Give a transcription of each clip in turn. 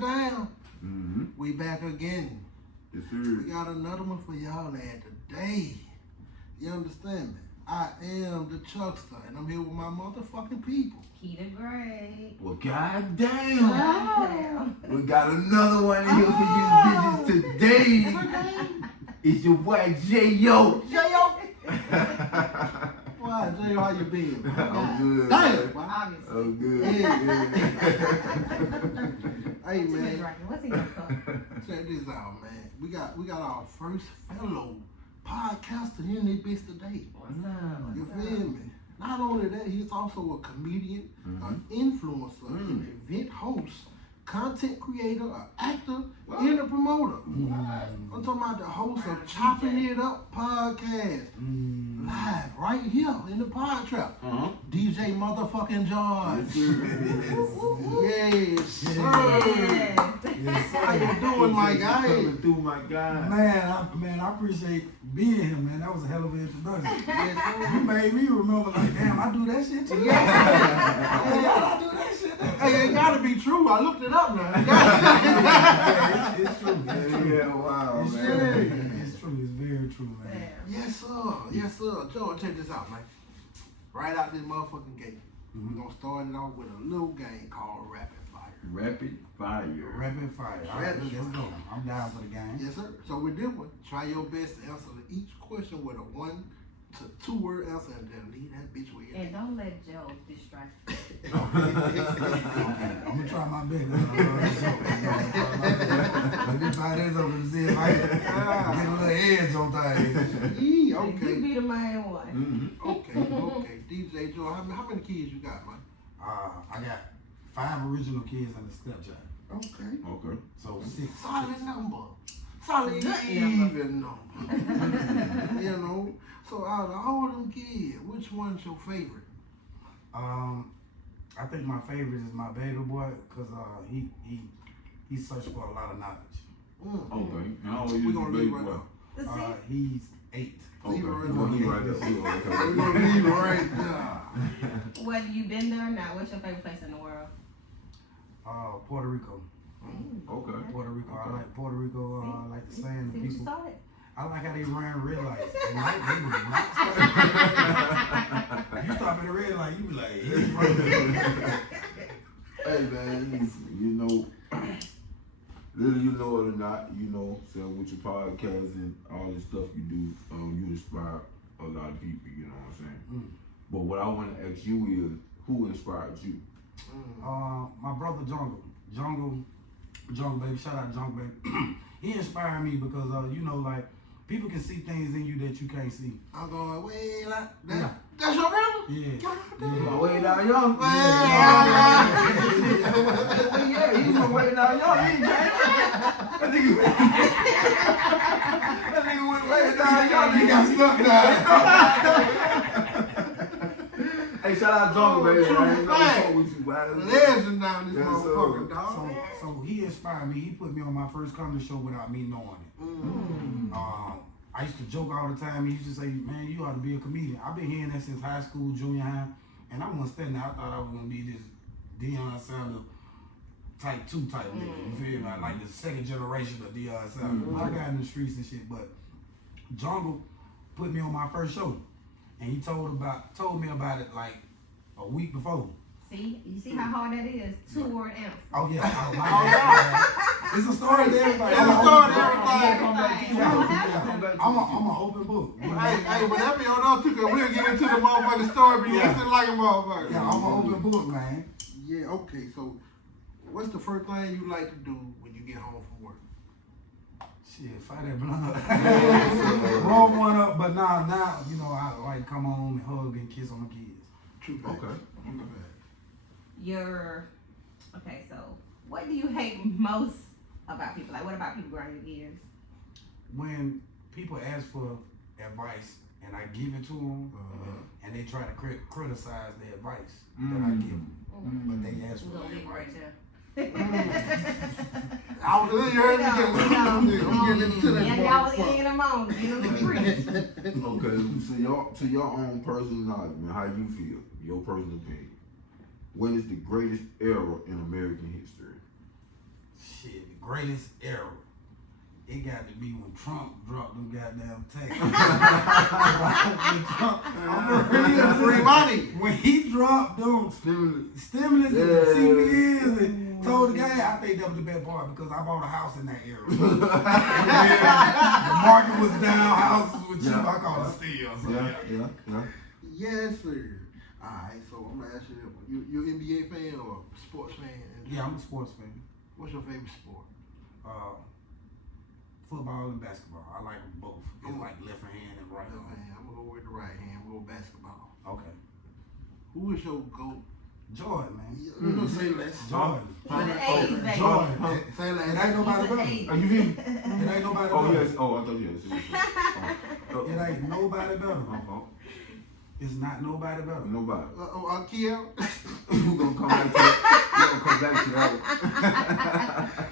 goddamn. We back again. Yes, sir. We got another one for y'all today. You understand me? I am the Chuckster, and I'm here with my motherfucking people. Keita Gray. Well, goddamn. We got another one here for you bitches today. It's your boy J.O. J.O. Why, J.O., how you been? I'm good. Damn, Obviously. I'm good. Hey, man. What's in your cup? Check this out, man. We got our first fellow podcaster here in this bitch today. What's up? You feel me? Not only that, he's also a comedian, an influencer, an event host, content creator, an actor, and a promoter. I'm talking about the host of Chopping It Up podcast. Live right here in the podtrap. DJ motherfucking George. Yes, sir. Yes, sir. How you doing, my guy? Coming through, my guy. Man, I appreciate being here, man. That was a hell of an introduction. Yes, sir. You made me remember, like, damn, I do that shit too. Yeah. I do that shit. Hey, it gotta be true. I looked it up now. It's true. Yeah, wow, It's man. true. It's true. It's very true, man. Yes, sir. Yes, sir. George, check this out, man. Right out this motherfucking gate, we're gonna start it off with a little game called Rapid Fire. Rapid fire. Rapid fire. All right, let's go. I'm down for the game. Yes, sir. So with this one, try your best to answer each question with a 1 to 2 word answer, and then leave that bitch with you. And don't let Joe distract you. I'm gonna try my best. Let me try this over to see if I can get a little edge on things. Yeah, You okay. be the main one. Okay. DJ Joe, how many kids you got, man? I got 5 original kids and a stepchild. Okay. Okay. So 6. Solid number. Solid Good even number. You know? So out of all them kids, which one's your favorite? I think my favorite is my baby boy, cause he searched for a lot of knowledge. Okay. And how old We're is gonna your leave baby right boy? now. He's 8. Okay. Leave it right We're gonna leave right there. We're gonna leave it right there. Whether you been there or not, what's your favorite place in the world? Puerto Rico. Okay. Puerto Rico. I like Puerto Rico. I like the sand, the See what you people. started? I like how they ran red lights. At night, they was you stop at a red light, you be like, Hey man, you know, whether you know it or not, you know, so with your podcast and all the stuff you do, you inspire a lot of people, you know what I'm saying? But what I want to ask you is, who inspired you? my brother Jungle Baby, shout out Jungle Baby. He inspired me because, you know, like, people can see things in you that you can't see. I'm going, wait, like, Yeah. that's your brother? Yeah. My way down young. Yeah, He was way down young. He ain't came. That nigga went way down young. He got stuck now. Hey, shout out Jungle Baby. true I ain't never fact. fuck with you, man. Legend down this Yes, motherfucking sir. dog. So he inspired me. He put me on my first comedy show without me knowing it. I used to joke all the time. He used to say, man, you ought to be a comedian. I've been hearing that since high school, junior high. And I wasn't studying. I thought I was going to be this Deion Sanders type 2 type nigga. You feel me? Like the second generation of Deion Sanders. I got in the streets and shit. But Jungle put me on my first show. And he told me about it like a week before. See? You see how hard that is? 2 word answer. Oh yeah. It's a story to everybody. It's a story to everybody. I'm an open book. Hey, but that be on us too, cause we'll get into the motherfucking story, but you listen like a motherfucker. Yeah, I'm an open book, man. Yeah, okay, so what's the first thing you like to do when you get home from work? Shit, fight that blunt. Roll one up, but now, you know, I like come home and hug and kiss on my kids. True. Okay. Okay, so what do you hate most about people? Like, what about people around your ears? When people ask for advice and I give it to them, and they try to criticize the advice that I give them, but they ask We're for gonna leave it right advice. there. I was you heard me get I'm getting into that Yeah, y'all was motherfucker. in a moment. You know the preach. Okay, so to your own personal knowledge, man, how you feel, your personal opinion. What is the greatest era in American history? greatest error. It got to be when Trump dropped them goddamn taxes. Free money. When he dropped them stimulus and CPS and told the guy, I think that was the best part because I bought a house in that area. The market was down, houses were cheap. I call it steal. So Yeah. Yes, sir. Alright, so I'm gonna ask you, you NBA fan or sports fan? Yeah, I'm a sports fan. What's your favorite sport? Football and basketball. I like them both. It's like left hand and right Left hand. hand. I'm gonna go with the right hand. We'll go basketball. Okay. Who is your GOAT? Jordan, man. No, say less. Jordan. He's an A's, baby. Jordan. Say It less. ain't nobody better. He's Are you hear me? It ain't nobody Oh better. yes. Oh, I thought yes. It ain't nobody better. It's not nobody better. Nobody. Kiel? We're gonna come back to that. We're gonna come back to that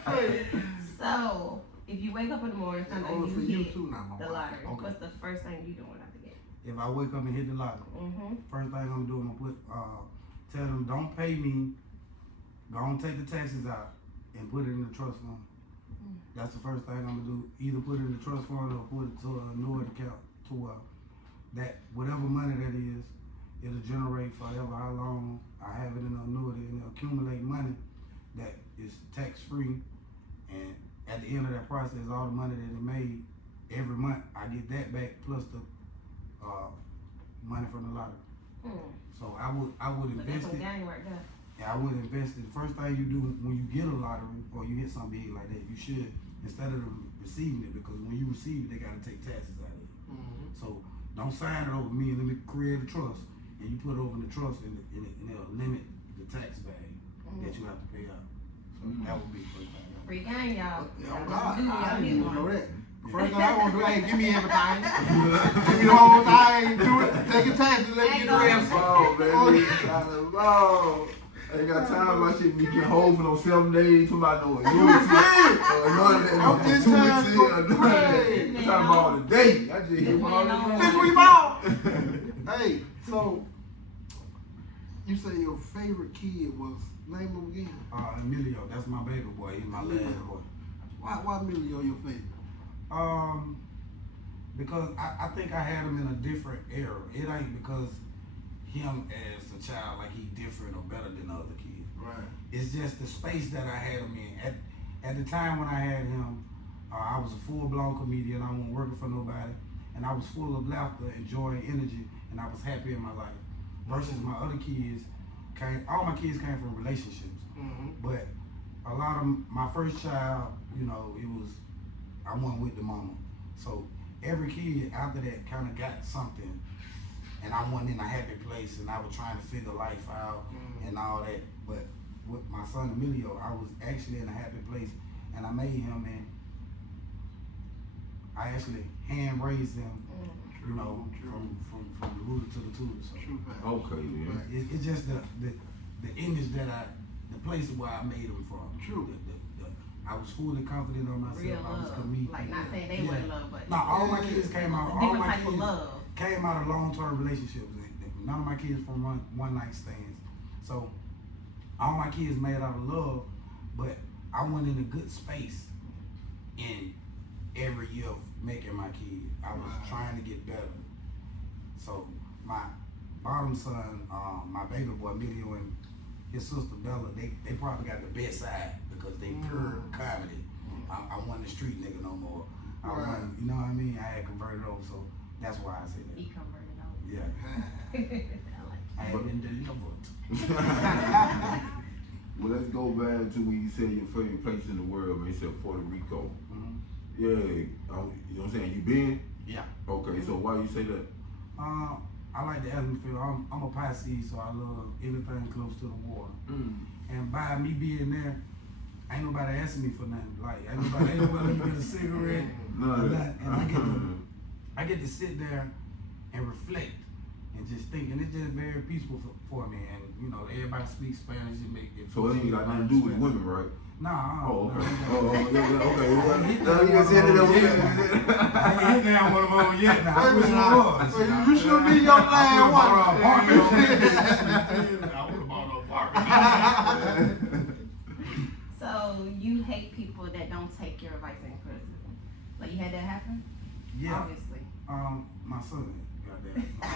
one. So, if you wake up in the morning and Only for you you hit too now, my the boy. lottery, Okay. what's the first thing you doing after that? If I wake up and hit the lottery, first thing I'm doing, I'm gonna put, tell them don't pay me, go on take the taxes out and put it in the trust fund. That's the first thing I'm gonna do. Either put it in the trust fund or put it to an annuity account to that whatever money that is, it'll generate forever how long I have it in an annuity and it'll accumulate money that is tax free. And at the end of that process, all the money that it made every month, I get that back plus the money from the lottery. So I would But that's invest some it. gang right there. Yeah, I would invest it. The first thing you do when you get a lottery or you hit something big like that, you should, instead of receiving it, because when you receive it, they gotta take taxes out of it. So don't sign it over to me and let me create a trust. And you put it over in the trust and it'll limit the tax value that you have to pay out. So that would be the first thing. Free gang, y'all. Oh God, I Y'all didn't get even know one. that. First thing I want to do, hey, give me everything. Give me the whole thing. Do it. Take your taxes. Let me get the rest. Oh, baby. Oh, I ain't got time for my shit be getting home for no 7 days to my no annuity. I'm just 2 trying weeks to in. pray. I'm talking about all the day. I just hit all the Bitch, we bought. Hey, so you say your favorite kid was, name him again. Emilio, that's my baby boy. He's my last boy. Why Emilio your favorite? Because I think I had him in a different era. It ain't because him as a child like he different or better than other kids. Right. It's just the space that I had him in. At the time when I had him, I was a full-blown comedian. I wasn't working for nobody, and I was full of laughter and joy and energy, and I was happy in my life. Versus my other kids, all my kids came from relationships. But a lot of my first child, you know, I went with the mama. So every kid after that kind of got something, and I wasn't in a happy place, and I was trying to figure life out and all that. But with my son Emilio, I was actually in a happy place, and I made him, and I actually hand raised him, you know, from the rooter to the tutor. So Okay, yeah. it's just the image that the place where I made him from. True. I was fully confident on myself. Real I was love. comedian. Like, not saying they weren't love, but No, all my kids came out. All different my type of kids love. came out of long-term relationships. None of my kids from one night stands. So all my kids made out of love, but I went in a good space in every year of making my kid. I was trying to get better. So my bottom son, my baby boy Emilio and his sister Bella, they probably got the best side because they pure comedy. I wasn't a street nigga no more. I wasn't, you know what I mean? I had converted over, so that's why I say that. He converted over. Yeah. I had been delivered. Well, let's go back to when you said your favorite place in the world, man. You said Puerto Rico. Yeah, you know what I'm saying? You been? Yeah. Okay, so why you say that? I like the atmosphere. I'm a Pisces, so I love anything close to the water. And by me being there, ain't nobody asking me for nothing. Like, ain't nobody let me get a cigarette. And I get to sit there and reflect and just think, and it's just very peaceful for me. And you know, everybody speaks Spanish. It make it. So it ain't got nothing to do with women, right? Nah. Oh, okay. Nah, Okay. Now you said it over here. I ain't hit down one of them yet. Now I wish I was. You should be your last one. I would have bought an apartment. So you hate people that don't take your advice and criticism. Like you had that happen? Yeah. Obviously. My son. I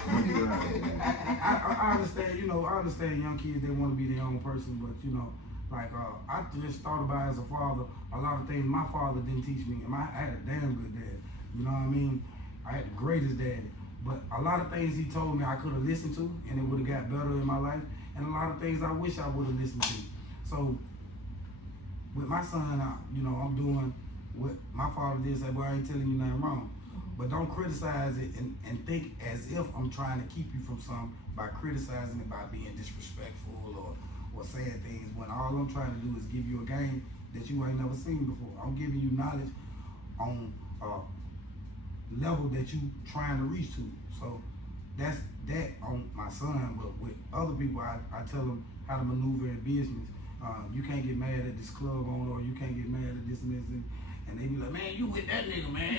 understand, I understand young kids, they want to be their own person, but I just thought about as a father, a lot of things my father didn't teach me, and I had a damn good dad, you know what I mean? I had the greatest daddy, but a lot of things he told me I could have listened to, and it would have got better in my life, and a lot of things I wish I would have listened to. So, with my son, I'm doing what my father did, say, boy, I ain't telling you nothing wrong. But don't criticize it and think as if I'm trying to keep you from something by criticizing it, by being disrespectful or saying things, when all I'm trying to do is give you a game that you ain't never seen before. I'm giving you knowledge on a level that you trying to reach to. So that's that on my son, but with other people, I tell them how to maneuver in business. You can't get mad at this club owner, or you can't get mad at this and this, and they be like, man, you with that nigga, man.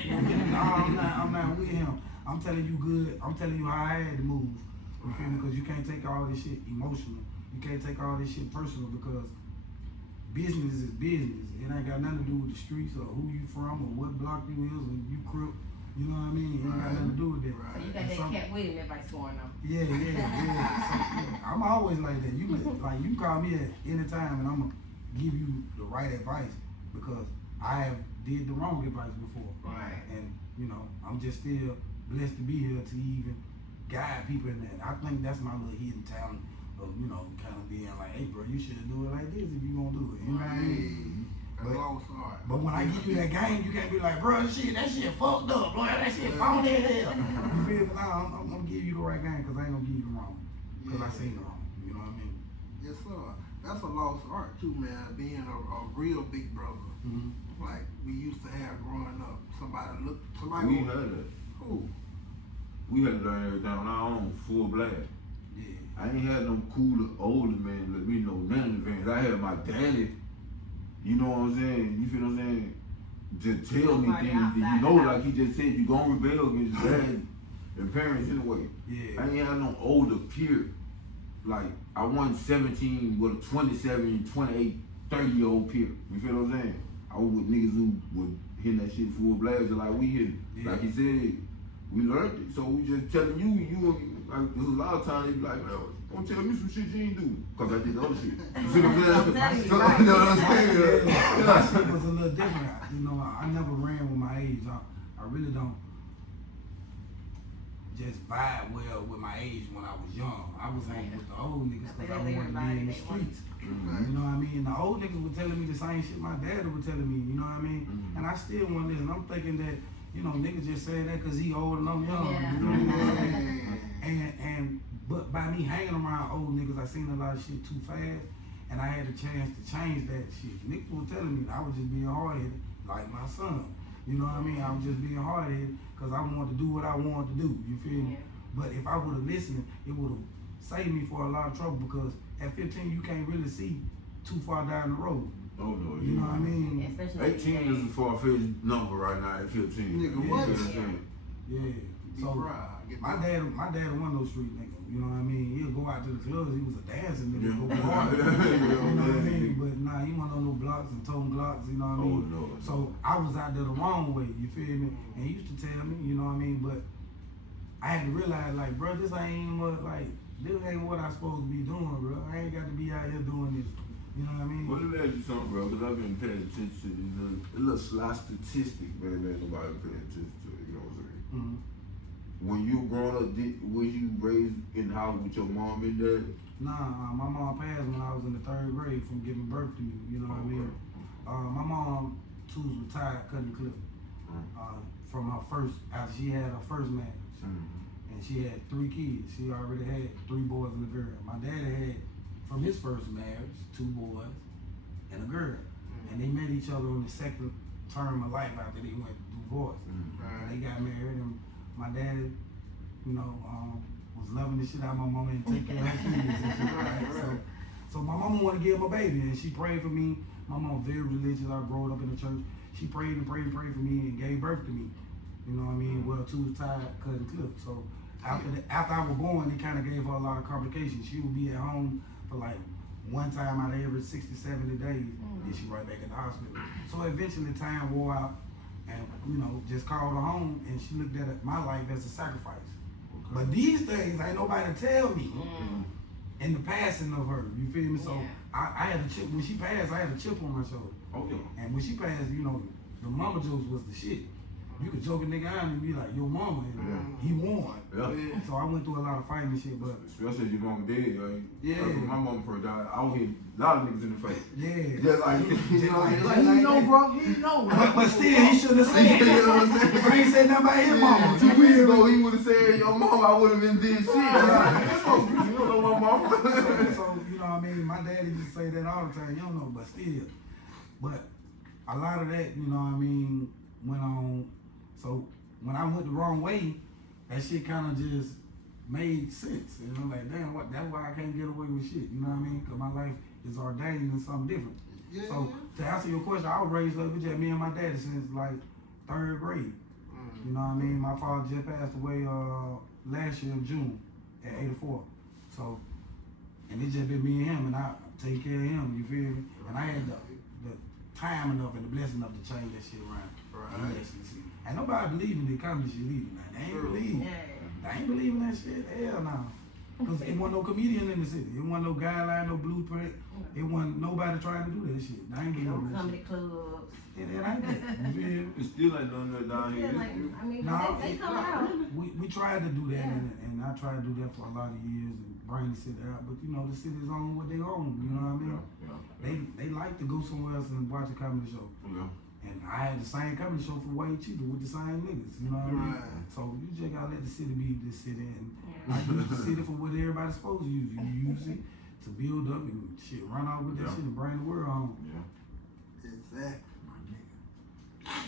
No, I'm not with him. I'm telling you good. I'm telling you how I had to move. You feel me? Because you can't take all this shit emotional. You can't take all this shit personal, because business is business. It ain't got nothing to do with the streets or who you from or what block you is or you crook. You know what I mean? It ain't got nothing to do with that. So you got that Cat Williams advice going on. Yeah. So, yeah. I'm always like that. You you call me at any time and I'm gonna give you the right advice, because I have did the wrong advice before. Right. And I'm just still blessed to be here to even guide people in that. I think that's my little hidden talent of, kind of being like, hey bro, you should do it like this if you gonna do it. You know what I mean? But when I give you that game, you can't be like, bro, that shit fucked up, boy, that shit phony as hell. You feel me? Nah, I'm gonna give you the right game, because I ain't gonna give you the wrong. Because I seen it wrong. You know what I mean? Yes, sir. That's a lost art too, man. Being a real big brother, like we used to have growing up. Somebody. We had that. Who? We had to learn everything on our own, full blast. Yeah. I ain't had no cooler older man let me know none of the things. I had my daddy, you know what I'm saying? You feel what I'm saying? To tell me things that like he just said, you gonna rebel against your dad and parents anyway. Yeah. I ain't had no older peer. Like, I won 17 with a 27, 28, 30-year-old peer. You feel what I'm saying? I was with niggas who would hit that shit full blast like we hit it. Yeah. Like he said, we learned it. So we just telling you like, there's a lot of times they be like, man, don't tell me some shit you ain't do, because I did the other shit. You see what I'm saying? Right. You know what I'm saying? My shit was a little different. I never ran with my age. I really don't just vibe well with my age when I was young. I was hanging with the old niggas because I wanted to be in the streets. You know what I mean? The old niggas were telling me the same shit my dad was telling me, you know what I mean? And I still want to listen. I'm thinking that, niggas just saying that because he old and I'm young. Yeah. You know what I mean? But by me hanging around old niggas, I seen a lot of shit too fast, and I had a chance to change that shit. Niggas were telling me that I was just being hard-headed, like my son. You know what I mean? I was just being hard-headed because I wanted to do what I wanted to do. You feel me? But if I would have listened, it would have saved me for a lot of trouble, because at 15 you can't really see too far down the road. Oh no, You know what I mean? Especially 18 is a far-fetched number right now at 15. Nigga, what? Yeah. So my dad wasn't no street nigga. You know what I mean? He'll go out to the clubs. He was a dancing nigga. Go party. You know what I mean? But nah, he wasn't on no blocks and tone glocks. You know what I mean? Oh, no. So I was out there the wrong way. You feel me? And he used to tell me. You know what I mean? But I had to realize, like, bro, this ain't what I'm supposed to be doing, bro. I ain't got to be out here doing this. You know what I mean? Well, let me ask you something, bro, because I've been paying attention to these little sly statistics, man, nobody paying attention to it, you know what I'm saying? When you were growing up, was you raised in the house with your mom and dad? Nah, my mom passed when I was in the 3rd grade from giving birth to me. You know what I mean? My mom, too, was retired cutting clip from her first, after she had her first marriage. And she had 3 kids. She already had 3 boys and a girl. My daddy had, from his first marriage, 2 boys and a girl. And they met each other on the 2nd term of life after they went divorced. And they got married, and my daddy, was loving the shit out of my mama and taking care of her kids and shit, right? So my mama wanted to give him a baby, and she prayed for me. My mama very religious. I grew up in the church. She prayed and prayed and prayed for me and gave birth to me. You know what I mean? Well, 2 was tied, cutting clip. So after I was born, it kind of gave her a lot of complications. She would be at home for like one time out of every 60, 70 days, then she right back in the hospital. So eventually time wore out, and you know, just called her home, and she looked at my life as a sacrifice. But these things ain't nobody tell me in the passing of her. You feel me? So I had a chip when she passed. I had a chip on my shoulder. Oh yeah. And when she passed, you know, the mama jokes was the shit. You could joke a nigga out and be like, your mama, and he won. Yeah. So I went through a lot of fighting and shit, but Especially your mama dead, yo. Yeah. When my mama first died, I would hit a lot of niggas in the face. yeah. Just like, you know, Like, he know, bro. He know. But still, he should have said, you know what I'm saying? I ain't said nothing about his mama. 2 weeks ago, he would have said, your mama, I would have been did shit. Like, you don't know my mama. So, you know what I mean? My daddy used to say that all the time. You don't know, but still. But a lot of that, you know what I mean, went on. So when I went the wrong way, that shit kind of just made sense. And I'm like, damn, that's why I can't get away with shit. You know what I mean? Because my life is ordained in something different. Yeah. So to answer your question, I was raised up with just me and my daddy since like 3rd grade. You know what I mean? My father just passed away last year in June at 84. So, and it just been me and him, and I take care of him. You feel me? And I had the time enough and the blessing enough to change that shit around. Right. And nobody believing the comedy shit either. Man. They ain't believe. They ain't believing that shit. Hell no. Cause it wasn't no comedian in the city. It wasn't no guideline, no blueprint. It wasn't nobody trying to do that shit. They ain't doing No that comedy shit. clubs. It ain't that. You feel me? It's still like none of that down here. Yeah, like, I mean, No, they come out. We tried to do that, and I tried to do that for a lot of years and bring the city out. But you know, the city's on what they own. You know what I mean? They like to go somewhere else and watch a comedy show. Yeah. And I had the same comedy show for way cheaper with the same niggas. You know what I mean? Right. So you just gotta let the city be the city, and I use the city for what everybody's supposed to use. You use it to build up and shit, run out with that shit and bring the world home. Yeah. Exactly, my nigga.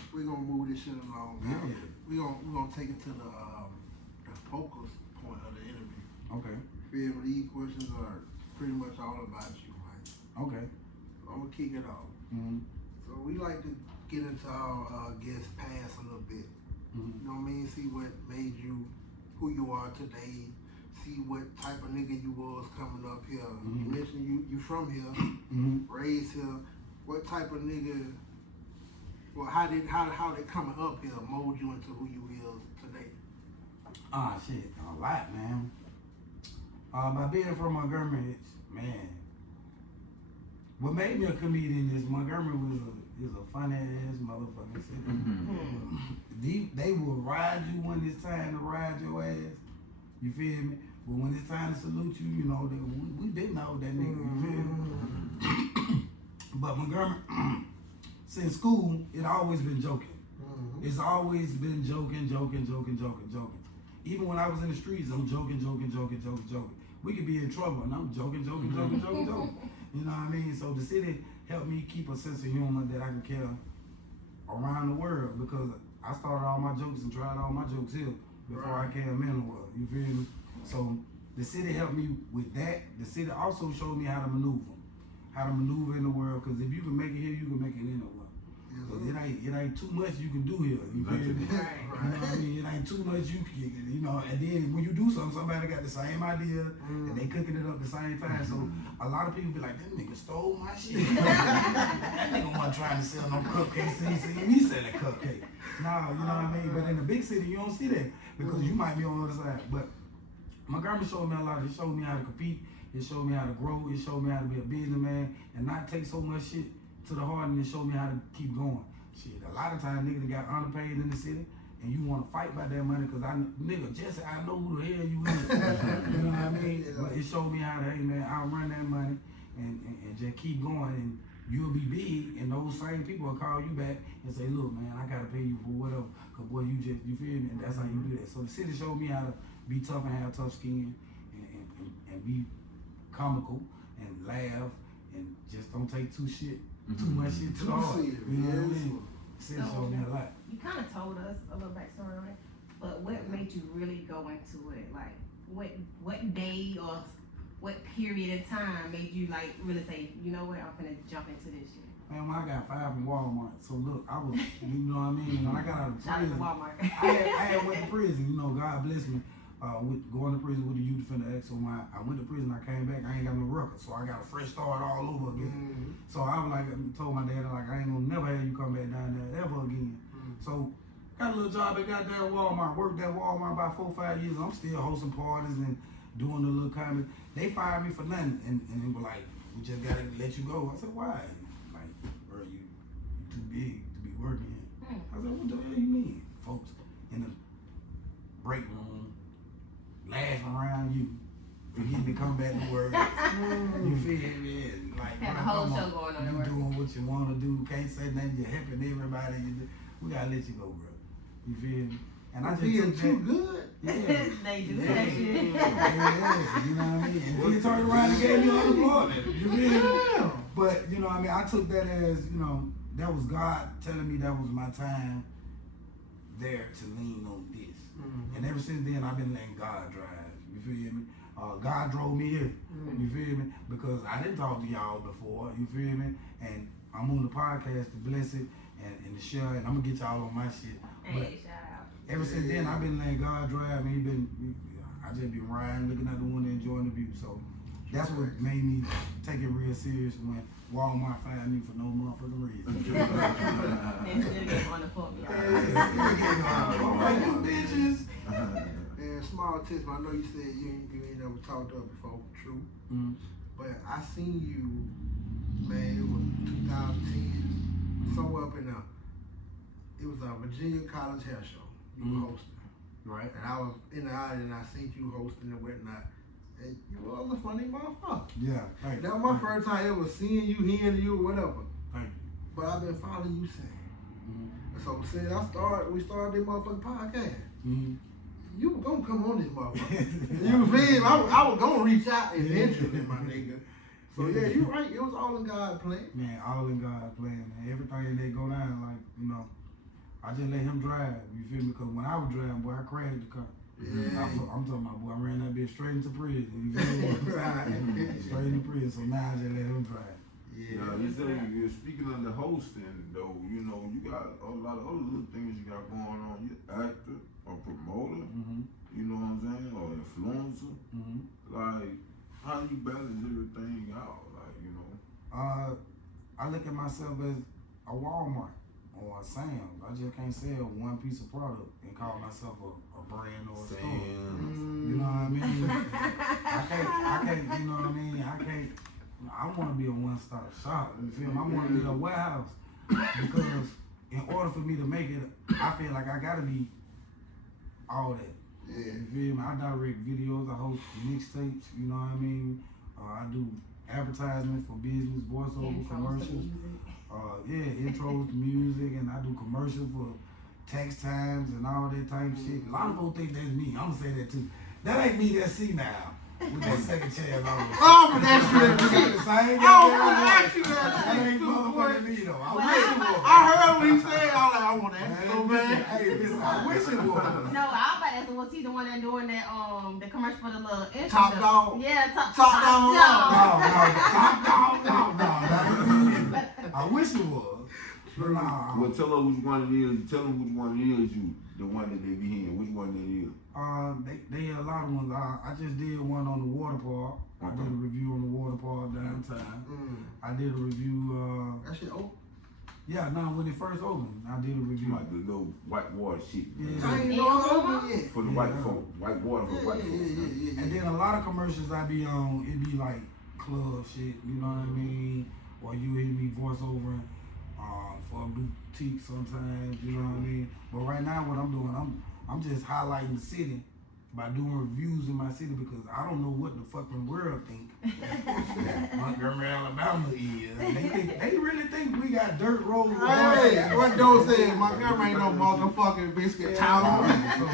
We gonna move this shit along. Now. Yeah. We gonna take it to the focus point of the interview. Okay. Feel me? These questions are pretty much all about you, right? Okay. So I'm gonna kick it off. Mm-hmm. So we like to get into our guest past a little bit. Mm-hmm. You know what I mean? See what made you who you are today. See what type of nigga you was coming up here. You mentioned you from here, raised here. What type of nigga? Well, how did coming up here mold you into who you is today? Ah, shit, a lot, man. By being from Montgomery, man, what made me a comedian is Montgomery is a funny ass motherfucking city. They will ride you when it's time to ride your ass. You feel me? But when it's time to salute you, you know, we didn't know that nigga. You feel me? But Montgomery, since school, it always been joking. It's always been joking. Even when I was in the streets, I'm joking. We could be in trouble, and I'm joking. You know what I mean? So the city helped me keep a sense of humor that I can carry around the world, because I started all my jokes and tried all my jokes here before I came in the world. You feel me? So the city helped me with that. The city also showed me how to maneuver in the world, because if you can make it here, you can make it anywhere. Cause it ain't too much you can do here. You feel me? You know what I mean? It ain't too much you can, you know. And then when you do something, somebody got the same idea and they cooking it up the same time. So a lot of people be like, "That nigga stole my shit." That nigga wasn't trying to sell no cupcakes. He see me selling cupcakes. No, you know what I mean? But in the big city, you don't see that, because you might be on the other side. But Montgomery showed me a lot. It showed me how to compete. It showed me how to grow. It showed me how to be a businessman and not take so much shit to the heart, and it showed me how to keep going. Shit, a lot of times niggas got underpaid in the city, and you want to fight about that money, because Jesse, I know who the hell you is. You know what I mean? But it showed me how to, hey man, I'll run that money and just keep going, and you'll be big, and those same people will call you back and say, look man, I gotta pay you for whatever, because boy, you feel me? And that's how you do that. So the city showed me how to be tough and have tough skin, and be comical and laugh, and just don't take too much shit to the heart. You know what I mean? City showed me a lot. You kind of told us a little backstory on it, but what made you really go into it? Like, what day or what period of time made you like really say, you know what, I'm gonna jump into this shit? Man, when I got fired from Walmart, so look, I was, you know what I mean? When I got out of Shout out to prison, Walmart. I had went to prison. You know, God bless me. going to prison with the Youth Defender Act. So when I went to prison, I came back, I ain't got no record. So I got a fresh start all over again. So I was like, I told my dad, like, I ain't gonna never have you come back down there ever again. So got a little job at goddamn Walmart, worked at Walmart about 4 or 5 years. I'm still hosting parties and doing the little comedy. They fired me for nothing, and they were like, we just gotta let you go. I said, why? Like, bro, you too big to be working. I said, what the hell you mean? Folks in the break room laughing around you, forgetting to come back to work. You feel me? Like, Have a whole show going on. You doing what you want to do. Can't say nothing. You're helping everybody. We gotta let you go, bro. You feel me? And I just being took too that. good. They do that shit. You know what I mean? And then he turned around and gave me unemployment. You feel me? But, you know what I mean? I took that as, you know, that was God telling me that was my time there to lean on this. And ever since then, I've been letting God drive. You feel me? God drove me here. You feel me? Because I didn't talk to y'all before. You feel me? And I'm on the podcast to bless it and to share, and I'm gonna get y'all on my shit. But Hey, shout out. ever since then, I've been letting God drive, and I just been riding, looking at the window, enjoying the view. So that's what made me take it real serious when Walmart fired me for no motherfucking reason. And still get on the phone, y'all. Like, you bitches. And small tip, I know you said you ain't never talked to her before, true. But I seen you, man, it was 2010, somewhere up in there. It was a Virginia College hair show you were hosting. Right. And I was in the audience and I seen you hosting and whatnot. And you was a funny motherfucker. Yeah. Thank That you. was my first time ever seeing you, hearing you, whatever. Thank you. But I've been following you since. And so since we started this motherfucking podcast, you were gonna come on this motherfucker. You feel me? I was gonna reach out eventually, my nigga. So yeah, you right. It was all in God's plan. Man, all in God's plan, man. Everything that go down, like, you know, I just let him drive. You feel me? Because when I was driving, boy, I crashed the car. Yeah. I'm talking about, boy, I ran that bitch straight into prison. You feel what I'm saying? Straight into prison. So now I just let him drive. Yeah, you say you're speaking on the hosting, though. You know, you got a lot of other little things you got going on. You're actor or promoter. You know what I'm saying? Or influencer. Like, how do you balance everything out? Like, you know. I look at myself as a Walmart or a Sam's. I just can't sell one piece of product and call myself a brand or a store. You know what I mean? I can't, you know what I mean? I want to be a one-stop shop. You feel me? I want to be a warehouse because in order for me to make it, I feel like I gotta be all that. Yeah. You feel me? I direct videos, I host mixtapes, you know what I mean? I do advertisements for business, voiceover, commercials. Intros to music, and I do commercials for tax times and all that type of shit. A lot of folks think that's me. I'm gonna say that too. That ain't me, that's C now. With that second chance on it. Oh, but that's shit. I ain't Oh, got I asked you that that ain't shit too, boy. motherfucking me though. I Well, wish it was. I heard what he said. I was like, I want that so bad. Hey, listen, I wish it was. No, I bet that's was he the one that doing that the commercial for the little intro. Top dog. Yeah, top Top dog. No. I wish it was. But nah. Well, tell her which one it is. Tell them which one it is. The one that they be hearing. Which one that is? They a lot of ones. I just did one on the water park. I did a review on the water park downtown. I did a review. That shit open. Yeah, no, when it first opened, I did a review. Like the little white water shit. Yeah. I ain't know it open yet. For the white folk. White water for white folk. And then a lot of commercials I be on, it be like club shit, you know what I mean? Or you hear me voiceover for a boutique sometimes, you know what I mean? But right now what I'm doing, I'm just highlighting the city by doing reviews in my city because I don't know what the fucking world think that Montgomery, Alabama is. They really think we got dirt roads. Hey, what Joe said, Montgomery ain't no motherfucking biscuit town. So,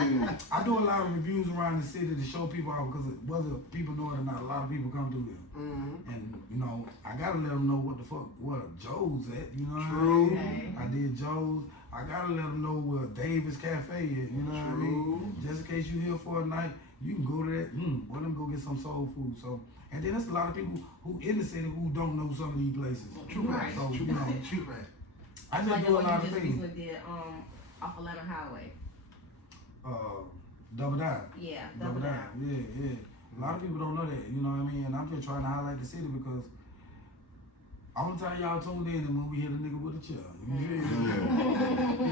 I do a lot of reviews around the city to show people out because whether people know it or not, a lot of people come through here. And, you know, I gotta let them know what the fuck, what Joe's at, you know what I mean? I did Joe's. I gotta let them know where Davis Cafe is, you know what I mean? Just in case you here for a night, you can go to that, let them go get some soul food. So, and then there's a lot of people who in the city who don't know some of these places. True right. So, True you know, right. I just Like do the a one lot you of just things. recently did off 11 Highway. double down. Yeah, double down. Yeah. A lot of people don't know that, you know what I mean? And I'm just trying to highlight the city because only time y'all tuned in is when we hit a nigga with a chair. You feel me?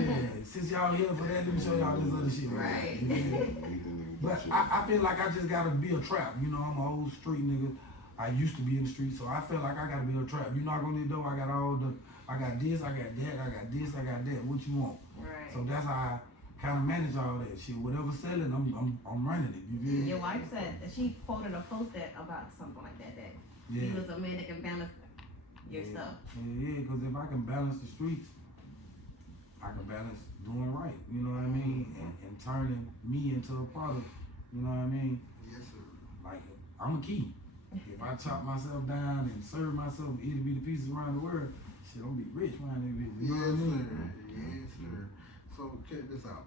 Yeah. Since y'all here for that, let me show y'all this other shit. Right. You feel me? But I feel like I just gotta be a trap. You know, I'm an old street nigga. I used to be in the street, so I feel like I gotta be a trap. You knock on the door, I got this, I got that, I got this, I got that. What you want? Right. So that's how I kind of manage all that shit. Whatever's selling, I'm running it. You feel me? Your wife said that she quoted a post that about something like that. That Yeah. you was a man that can balance your stuff. Yeah, because if I can balance the streets, I can balance doing right. You know what I mean? And turning me into a product. You know what I mean? Yes, sir. Like I'm a key. If I chop myself down and serve myself itty bitty pieces around the world, shit, I'm gonna be rich around that bitch. You know Yes, what I mean? sir. Yes, sir. So check this out.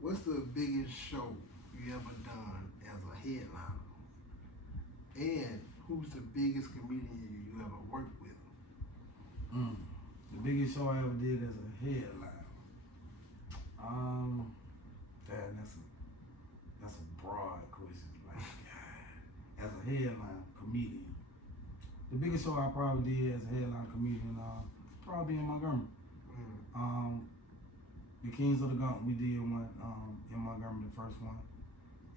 What's the biggest show you ever done as a headliner? And who's the biggest comedian you ever worked with? The biggest show I ever did as a headliner. That's a broad question. Like, as a headline comedian, the biggest show I probably did as a headline comedian, probably in Montgomery. The Kings of the Gump, we did one in Montgomery, the first one,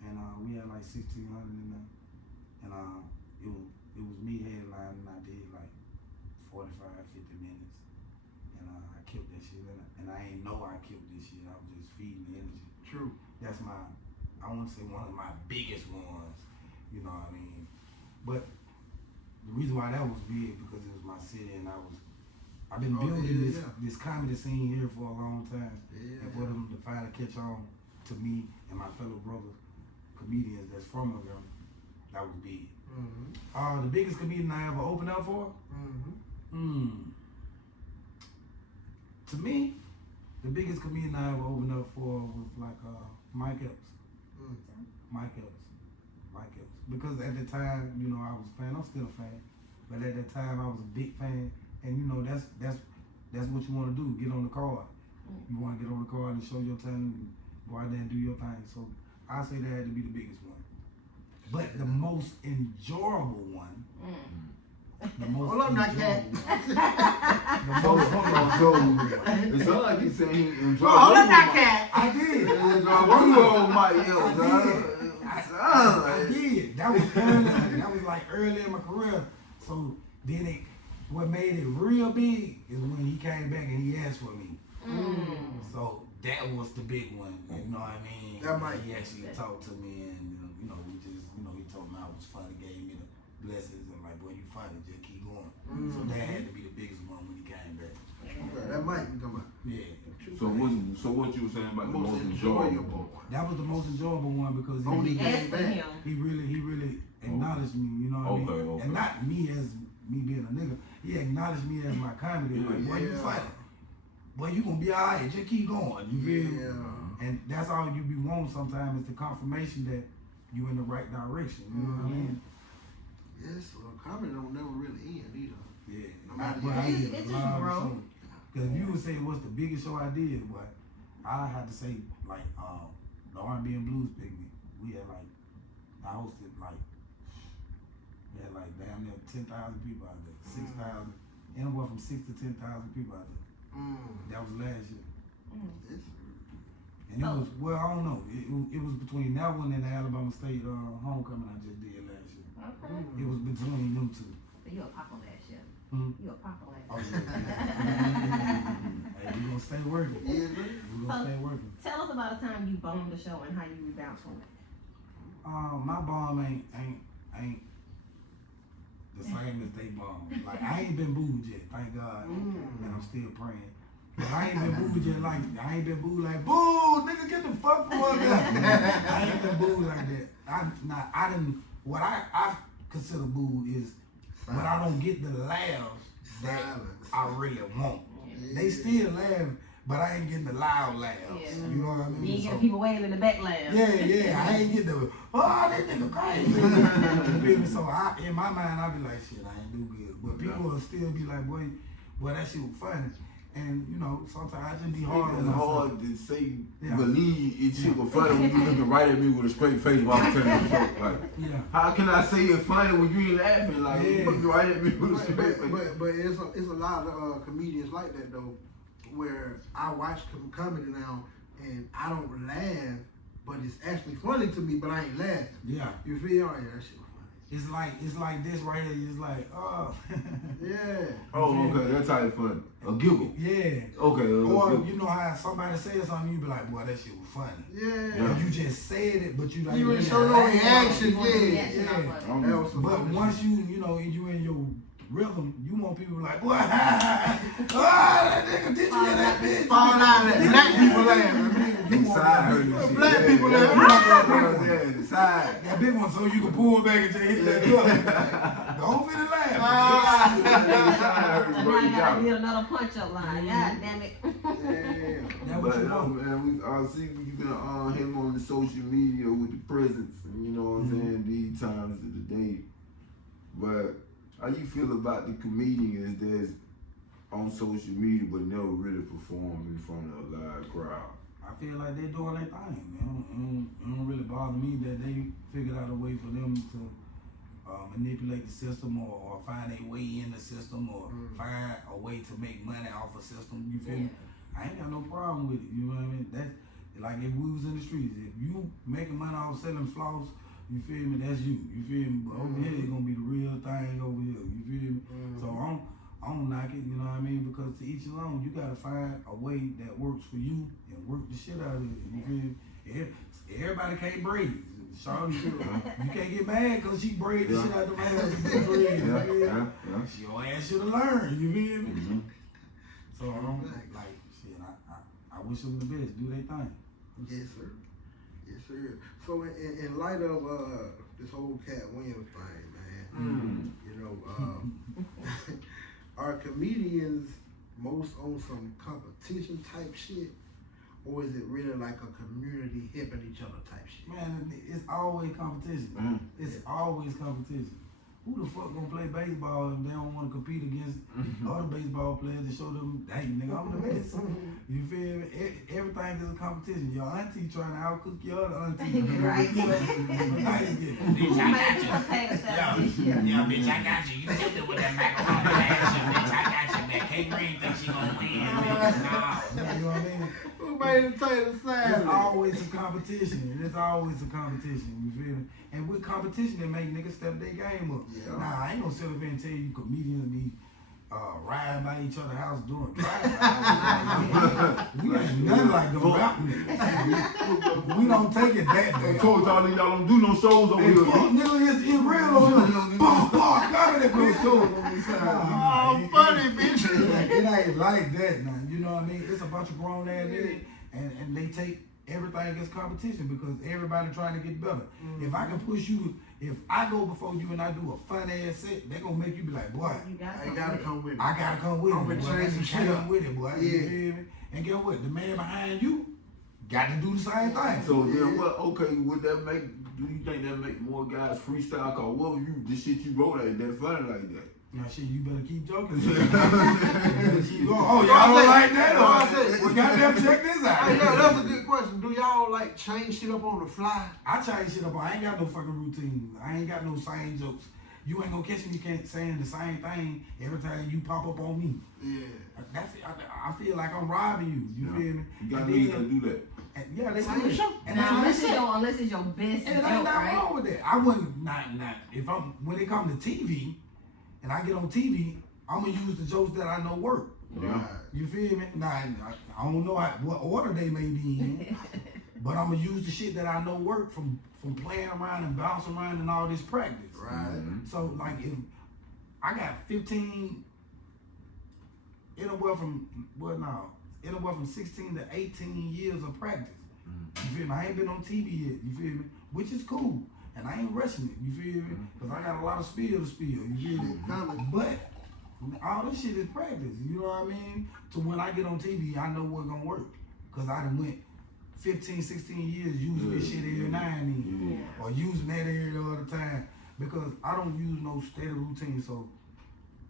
and we had like 1,600 in there, and it was me headlining. I did like 45, 50 minutes, and I killed that shit, and I ain't know I killed this shit. I was just feeding the energy. True. That's I want to say one of my biggest ones, you know what I mean? But the reason why that was big because it was my city and I've been building this comedy scene here for a long time. Yeah. And for them to finally catch on to me and my fellow brothers, comedians that's from Montgomery, that was big. The biggest comedian I ever opened up for? To me, the biggest comedian I ever opened up for was like Mike Epps. Mike Epps. Because at the time, you know, I was a fan. I'm still a fan. But at that time, I was a big fan. And you know, that's what you want to do. Get on the card. You want to get on the card and show your talent and go out there and do your thing. So I say that had to be the biggest one. But the most enjoyable one. The most Hold up, not cat. It's not like he's saying he enjoyed. Hold up, not cat. I did. I did. That was early. That was like early in my career. So then what made it real big is when he came back and he asked for me. So that was the big one. You know what I mean? He actually talked to me and you know he told me I was funny, gave me the blessings and like, boy, you funny, just keep going. So that had to be the biggest one when he came back. That might be coming. Yeah. So what you were saying about the most enjoyable? That was the most enjoyable one because he really acknowledged me, you know what I mean? And not me as me being a nigga. He acknowledged me as my comedy. Like, boy, you funny. Boy, you gonna be alright, just keep going. You feel me? And that's all you be wanting sometimes is the confirmation that you in the right direction. You know what I mean? Yes, well, comedy don't never really end either. Yeah. No matter it's just grow. Because if you would say what's the biggest show I did, but I had to say like the R&B and Blues Picnic. We had like I hosted like damn near 10,000 people out there, 6,000, anywhere from 6,000 to 10,000 people out there. That was last year. And it was I don't know. It was between that one and the Alabama State homecoming I just did last year. Okay. It was between them two. So you a pop on that shit. You a pop on that. Oh, hey, we gonna stay working. We gonna stay working. Tell us about a time you bombed the show and how you rebound from it. My bomb ain't the same as they bomb. Like I ain't been booed yet, thank God, and I'm still praying. But I ain't been booed yet. I ain't been booed like boo, nigga, get the fuck from up there. I ain't been booed like that. What I consider booed is when I don't get the laughs that I really want. They still laugh, but I ain't getting the loud laughs. You know what I mean? You ain't getting people wailing in the back laugh. Yeah. I ain't get the that nigga crazy. You feel me? So in my mind, I be like, shit, I ain't do good. But people will still be like, boy, that shit was funny. And you know, sometimes I just be hard on It's myself. hard to say, Yeah. believe it shit was funny when you looking right at me with a straight face while I'm telling you a joke. Like, Yeah. how can I say it's funny when you ain't laughing? Like, you looking right at me with a straight face. But it's a lot of comedians like that though, where I watch comedy now and I don't laugh, but it's actually funny to me, but I ain't laughing. Yeah. You feel? Oh yeah, that shit was funny. It's like this right here. It's like, oh. Yeah. Oh, okay, that's how it's funny. A giggle. Yeah. Okay. Or giggle. you know how somebody says something, you be like, boy, that shit was funny. Yeah. Or you just said it, but you like You really ain't show no laugh. reaction, Yeah. yeah. That was some But funny once shit. you know, you in your rhythm, you want people like, boy, that nigga, did you hear that bitch? Fall out of that. Black people laughing. You want Side that hurt big and one. shit. Black people yeah, laughing. yeah, the side. That big one, so you can pull back and just hit that gun. Don't fit it laugh. Ah. The side hurt, And bro, now you I got gotta it. get another punch up line. God damn it. Yeah. That what But you want. man, I see you been him on the social media with the presents, and you know what I'm saying, these times of the day. But how you feel about the comedians that's on social media but never really perform in front of a live crowd? I feel like they doing their thing. It don't really bother me that they figured out a way for them to manipulate the system or find a way in the system or find a way to make money off a system. You feel me? I ain't got no problem with it. You know what I mean? That's like if we was in the streets. If you making money off selling floss, you feel me? That's you. You feel me? But over here, it's gonna be the real thing over here. You feel me? So I don't knock it. You know what I mean? Because to each his own. You gotta find a way that works for you and work the shit out of it. You feel me? Everybody can't braid. Shawty, you can't get mad because she braid the shit out of the man to get braid. You feel me? Your ass should have learned. You feel me? So I don't like shit. I wish them the best. Do their thing. Yes, sir. Yes, sir. So in light of this whole Cat Williams thing, man, you know, are comedians most on some competition type shit, or is it really like a community helping each other type shit? Man, it's always competition. It's always competition. Who the fuck gonna play baseball if they don't want to compete against other baseball players and show them, hey, nigga, I'm the best. You feel me? Everything is a competition. Your auntie trying to outcook your other auntie. Right. You know, Thanksgiving. Who made the potato salad this year? Yeah, bitch, I got you. You did it with that macaroni last year, bitch. I got you, man. Kate Green thinks she gonna win, bitch. No. You know what I mean? Who made the potato salad? It's always a competition. It's always a competition. You feel me? And with competition, they make niggas step their game up. Yeah. Nah, I ain't gonna sit up here and tell you comedians be riding by each other's house doing drive. We ain't nothing like them rap niggas. We don't take it that I day. told y'all don't do no shows over Hey, here. fuck, nigga, it's real over here. Comedy, bitch. Oh, funny, bitch. It ain't like that now. You know what I mean? It's a bunch of grown ass niggas, and they take everything as competition because everybody trying to get better. If I can push you, if I go before you and I do a fun ass set, they gonna make you be like, boy, You I gotta come with it. I gotta come with I'm it. gonna Boy, change some shit up. with it, boy. You Yeah. feel me? And guess what? The man behind you got to do the same thing. So then what, okay, would that make, do you think that make more guys freestyle? Cause what if you, the shit you wrote ain't that funny like that? Now shit, you better keep joking. You better keep going. Oh, y'all don't like that? Well, goddamn, check this out. Hey, yeah, that's a good question. Do y'all like change shit up on the fly? I change shit up. I ain't got no fucking routine. I ain't got no same jokes. You ain't gonna catch me saying the same thing every time you pop up on me. Yeah. I feel like I'm robbing you. You feel me? You gotta And learn then- how to do that. and yeah, they Same do it. show. And Now, that's what I unless it's your best And joke, it ain't nothing right? wrong with that. I wouldn't not if I'm when it comes to TV and I get on TV, I'm gonna use the jokes that I know work. Yeah. You feel me? Now I don't know what order they may be in, but I'm gonna use the shit that I know work from playing around and bouncing around and all this practice. Right. So like if I got 15 anywhere from 16 to 18 years of practice. You feel me? I ain't been on TV yet, you feel me? Which is cool. And I ain't rushing it, you feel me? Because I got a lot of spill to spill, you feel me? But all this shit is practice, you know what I mean? So when I get on TV, I know what's gonna work. Because I done went 15, 16 years using this shit every now and then. Or using that every other time. Because I don't use no steady routine. So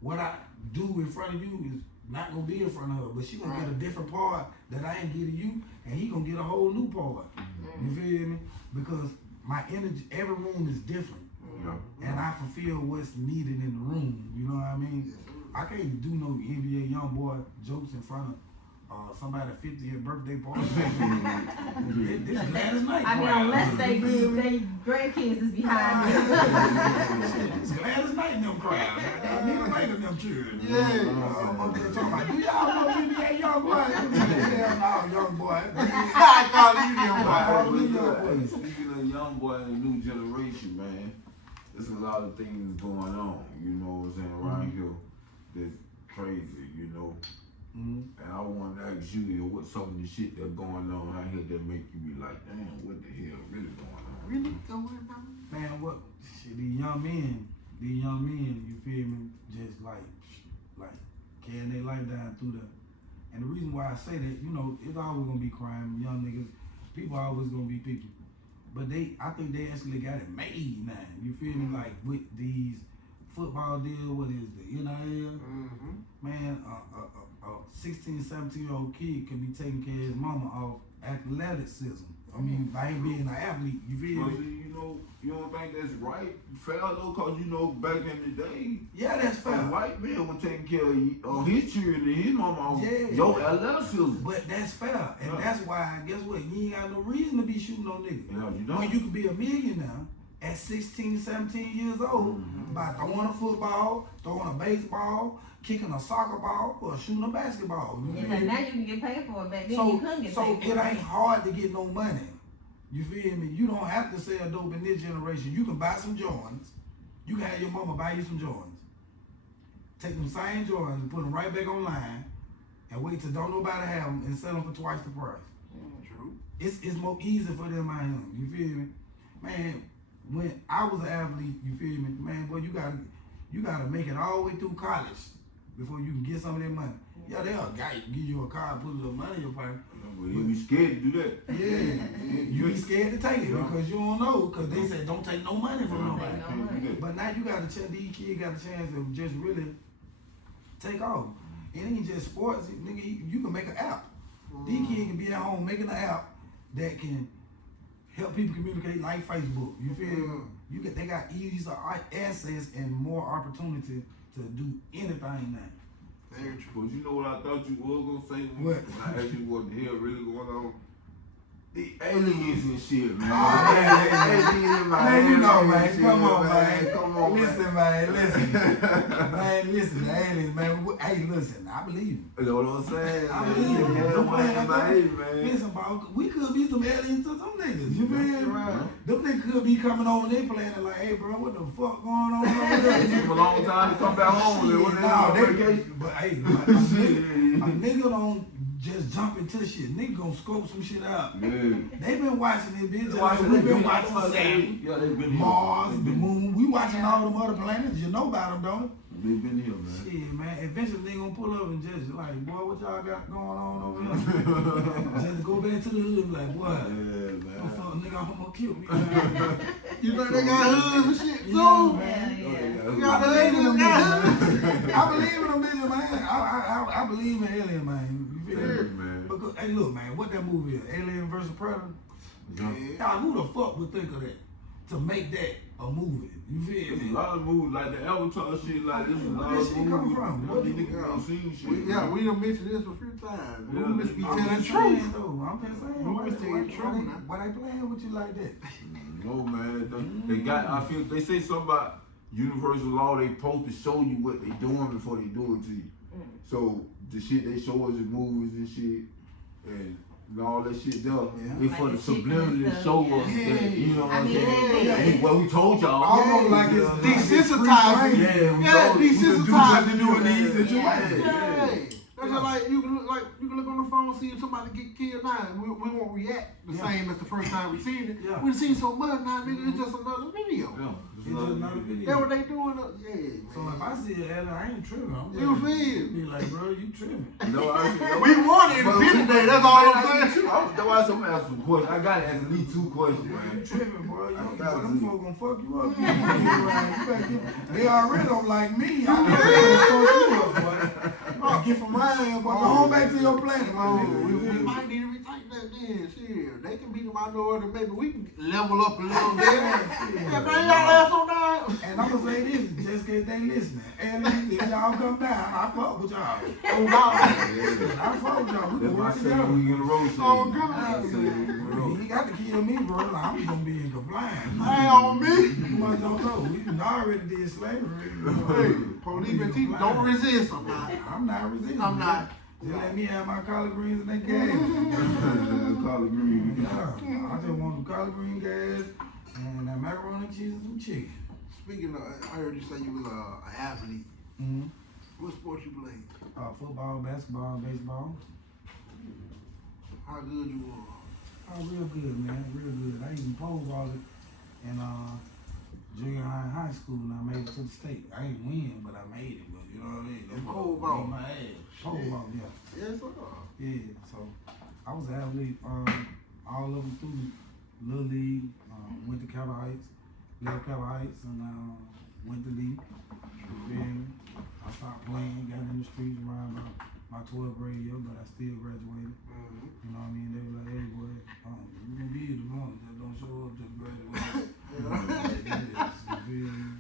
what I do in front of you is not gonna be in front of her, but she gonna get a different part that I ain't getting you, and he gonna get a whole new part. You feel me? Because my energy, every room is different, and I fulfill what's needed in the room. You know what I mean? I can't do no NBA YoungBoy jokes in front of somebody 50th birthday party. This is Gladys Knight. I mean, unless they grandkids is behind me. It's Gladys Knight and them crowd. Nigga making them children. Yeah. I'm up there talking about, do y'all know NBA YoungBoy? Hell no, YoungBoy. I call you young boy. Speaking of young boy and the new generation, man, there's a lot of things going on, you know what I'm saying, around here that's crazy, you know. And I want to ask you what some of the shit that's going on out here that make you be like, damn, what the hell really going on? Really going on? Man, what shit, these young men, you feel me, just like carrying their life down through the, and the reason why I say that, you know, it's always gonna be crime, young niggas, people always gonna be picky. But I think they actually got it made now. You feel me? Like with these football deal, what is the NIL? Man, a 16, 17-year-old kid can be taking care of his mama off athleticism. I mean, by him being an athlete, you feel But me? you know, you don't think that's right, fair though, cause you know back in the day, Yeah, that's a fair. white man was taking care of his children and his mama off Yeah. your athleticism. But that's fair. And Yeah. that's why, guess what? You ain't got no reason to be shooting no nigga. Yeah, you When don't. you could be a millionaire at 16, 17 years old by throwing a football, throwing a baseball, kicking a soccer ball, or shooting a basketball. You Yeah, feel me? now you can get paid for it. Back then you couldn't get So paid for it ain't hard to get no money. You feel me? You don't have to sell dope in this generation. You can buy some joints. You can have your mama buy you some joints. Take them same joints and put them right back online and wait till don't nobody have them and sell them for twice the price. True. It's more easy for them out here. You feel me? Man, when I was an athlete, you feel me? Man, boy, you gotta make it all the way through college before you can get some of that money. Yeah, they'll give you a car, put a little money in your pocket. Well, you be scared to do that. Yeah, you be scared to take it because you don't know, because they said don't take no money from Don't nobody. take no money. But now you got a chance, these kids got a chance to just really take off. It ain't just sports, nigga, you can make an app. These kids can be at home making an app that can help people communicate like Facebook. You feel me? They got easier access and more opportunity to do anything now. Very true. But you know what I thought you was gonna say What? when I asked you what the hell really going on? The aliens and shit, man. Man, man, you know, man. Come on, man. Come on, Listen, man. Listen. Man, listen. The aliens, man. Hey, listen. I believe you. You know what I'm saying? I believe you. Yeah, Them man, playing man. Listen, bro. We could be some aliens to some niggas. You feel me? Right. Them niggas could be coming over and they playing like, hey, bro, what the fuck going on over there? It took a long time to come back home. Shit, When they nah, on they, vacation. but hey, a nigga don't just jump into shit. Nigga gonna scope some shit out. Yeah. They been watching this bitch. Watching We it, been they watching been- Saturn, Yeah, they've been here. Mars, the They've been- moon. We watching all them other planets. You know about them, don't They've been here, man. you? Shit, man. Eventually they gonna pull up and just like, boy, what y'all got going on over here? Just go back to the hood, like, boy. Yeah, Oh, man. fuck, nigga, I'm gonna kill me. You think they got hoods and shit too? Yeah, Yeah, man. yeah. You got the aliens got hoods. I believe in them bitches, man. I believe in Alien, man. You feel me? Yeah, man. Because, hey, look, man, what that movie is? Alien vs. Predator? Yeah. Now, who the fuck would think of that? To make that a movie? You feel There's a me? lot of movies like the Avatar shit, like this is a Where lot that of shit movies. come from? What these niggas don't see shit. We done mentioned this a few times. Yeah, Movies be I'm telling the just truth. saying, though. I'm just saying. Movies tell the truth, man. Why they playing with you like that? No, man. They got. I feel they say something about universal law. They supposed to show you what they doing before they do it to you. So the shit they show us in movies and shit, and all that shit there, it's for Like the the chicken subliminal and to stuff, show yeah. us that, you know what I I'm mean, saying? they- Hey, well, we told y'all. Almost like you it's know what I'm saying? Desensitizing. Yeah, we Yeah, told you. We can do desensitizing what to do in these you. situations. Yeah. That's just like you can look on the phone, see somebody get killed now. We won't react the same as the first time we seen it. Yeah. We've seen so much now, nigga. It's just another video. Yeah, It's just another video. That's what they doing. So if I see an alien, I ain't tripping. I'm You feel? be like, bro, you tripping. No, I We won Independence Day. That's all I'm saying. That's why I'm asking some questions. I gotta ask at least 2 questions, You man. tripping, bro. You I boy, got them to. folks gonna fuck you up. You better get around. They already don't like me. I know they gonna fuck you up, boy. Get from Ryan, but go on back to your planet, my nigga. We might need to rethink that then. Shit, they can be the minority. Maybe we can level up a little bit. Yeah, bring y'all ass on down. And I'm gonna say this, just in case they listening. And if y'all come down, I fuck with y'all. Oh, God. I fuck with y'all. We That's can why I work say together. we get a road Oh, God. You got to kill me, bro. Like, I'm gonna be in compliance. Hey, on me. You must don't know. We already did slavery. Hey, police and teeth don't resist. I'm not resisting. I'm not. Just let me have my collard greens and that gas. Collard green. Yeah, I just want the collard green gas and that macaroni and cheese and some chicken. Speaking of, I heard you say you was an athlete. Mm-hmm. What sports you play? Football, basketball, baseball. How good you were? Oh, real good, man. Real good. I even pole vaulted in junior high and high school, and I made it to the state. I ain't win, but I made it. But you know what I mean? That's Pole what vault. made my ass. Pole vault, yeah. Yes, sir. Yeah. So I was an athlete. All of them through Little League. Went to Cabot Heights, left Cabot Heights, and went to League. You feel me? I stopped playing, got in the streets around my 12th grade year, but I still graduated. Mm-hmm. You know what I mean? They were like, hey, boy, you gonna be here tomorrow, just don't show up to graduate.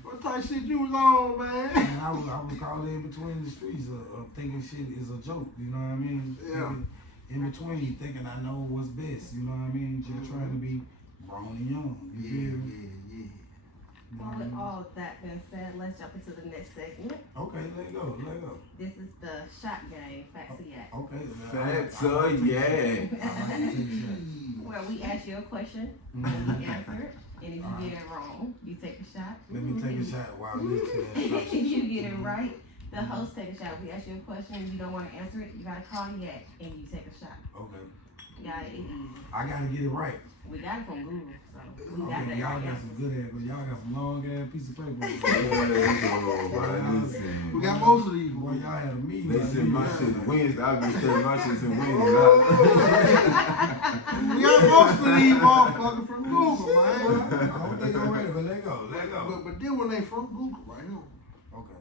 What type of shit you was on, man? And I was called in between the streets of thinking shit is a joke, you know what I mean? Yeah. In between, thinking I know what's best, you know what I mean? Just trying to be grown and young, you feel me? Yeah. Well, with all of that being said, let's jump into the next segment. Okay, let go. This is the shot game, facts or yak. Okay. Facts, yeah. I like to take a shot. Where we ask you a question, Mhm. you answer it, and if you get it wrong, you take a shot. Let me take a shot while listening to that. If you get it right, the host take a shot. We ask you a question, and you don't want to answer it, you gotta call yak, and you take a shot. Okay. Got it easy. I gotta get it right. We got it from Google, so we got Okay, that y'all right got some answer. good ass, but y'all got some long ass piece of paper. We got most of these. Boy, y'all had a meeting. They send my shit in Wednesday. I've been sending my shit in We Wednesday. got most of these motherfuckers from Google, man. I don't think I'm ready, but let go. But then when they from Google, right here, Okay.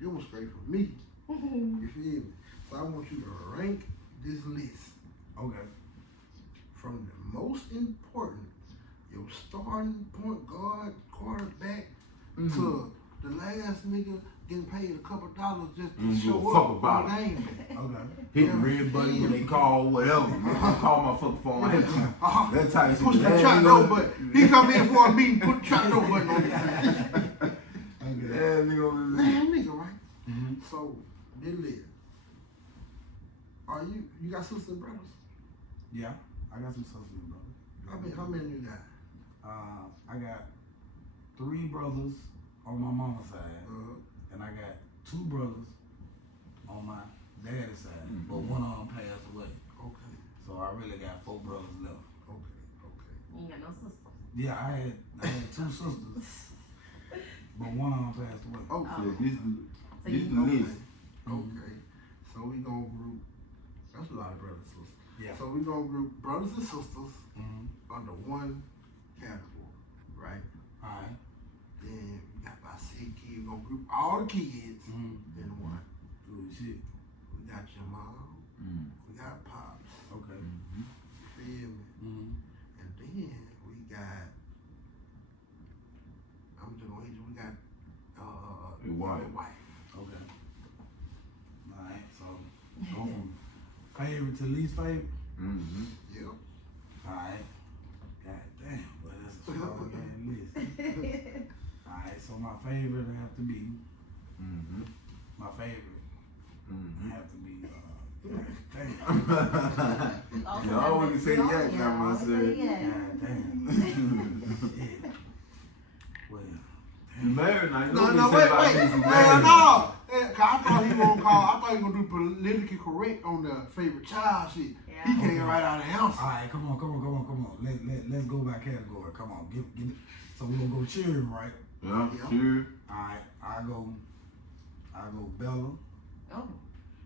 they was straight from me. You feel me? So I want you to rank this list Okay. from the most important, your starting point guard, quarterback, to the last nigga getting paid a couple dollars just to Give a show fuck up about on the game. Okay. Hit the red button when they call, whatever. I call my fucking phone. I hit that type of shit. Push the Yeah, trap nigga. door button. He come in for a meeting, put the trap door button on his Okay. Yeah, nigga. Man, nigga, right? Mm-hmm. So, then live. You got sisters and brothers? Yeah, I got some sisters, brother. How many you got? I got 3 brothers on my mama's side, and I got 2 brothers on my daddy's side, but one of them passed away. Okay, So I really got 4 brothers left. okay. You ain't got no sisters. Yeah, I had 2 sisters, but one of them passed away. Okay. Oh. This So the you list. Okay. So we gonna group. That's a lot of brothers and sisters. Yeah. So we gonna group brothers and sisters Mm-hmm. under one category, right? All right. Then we got about 6 kids. We gonna group all the kids Mm-hmm. in one. Good shit. We got your mom. We got pops. Okay. You feel me? Mm-hmm. And then we got. I'm just gonna hit you. We got Your wife. your wife. Okay. All right. So go from favorite to least favorite. Mm-hmm. Yep. Alright. God damn, but that's a strong game list. Alright, so my favorite would have to be my favorite would have to be God damn. You always say yak now, I said. God damn. Shit. Well, You married now, you No, know wait. about Hell this, you no. married. I thought he gonna call. I thought he gonna do politically correct on the favorite child shit. Yeah. He can't write out an answer. alright, come on. Let's go by category. Come on, get it. So we're gonna go cheering, right? Yeah, Yeah. sure. Alright, I go Bella. Oh,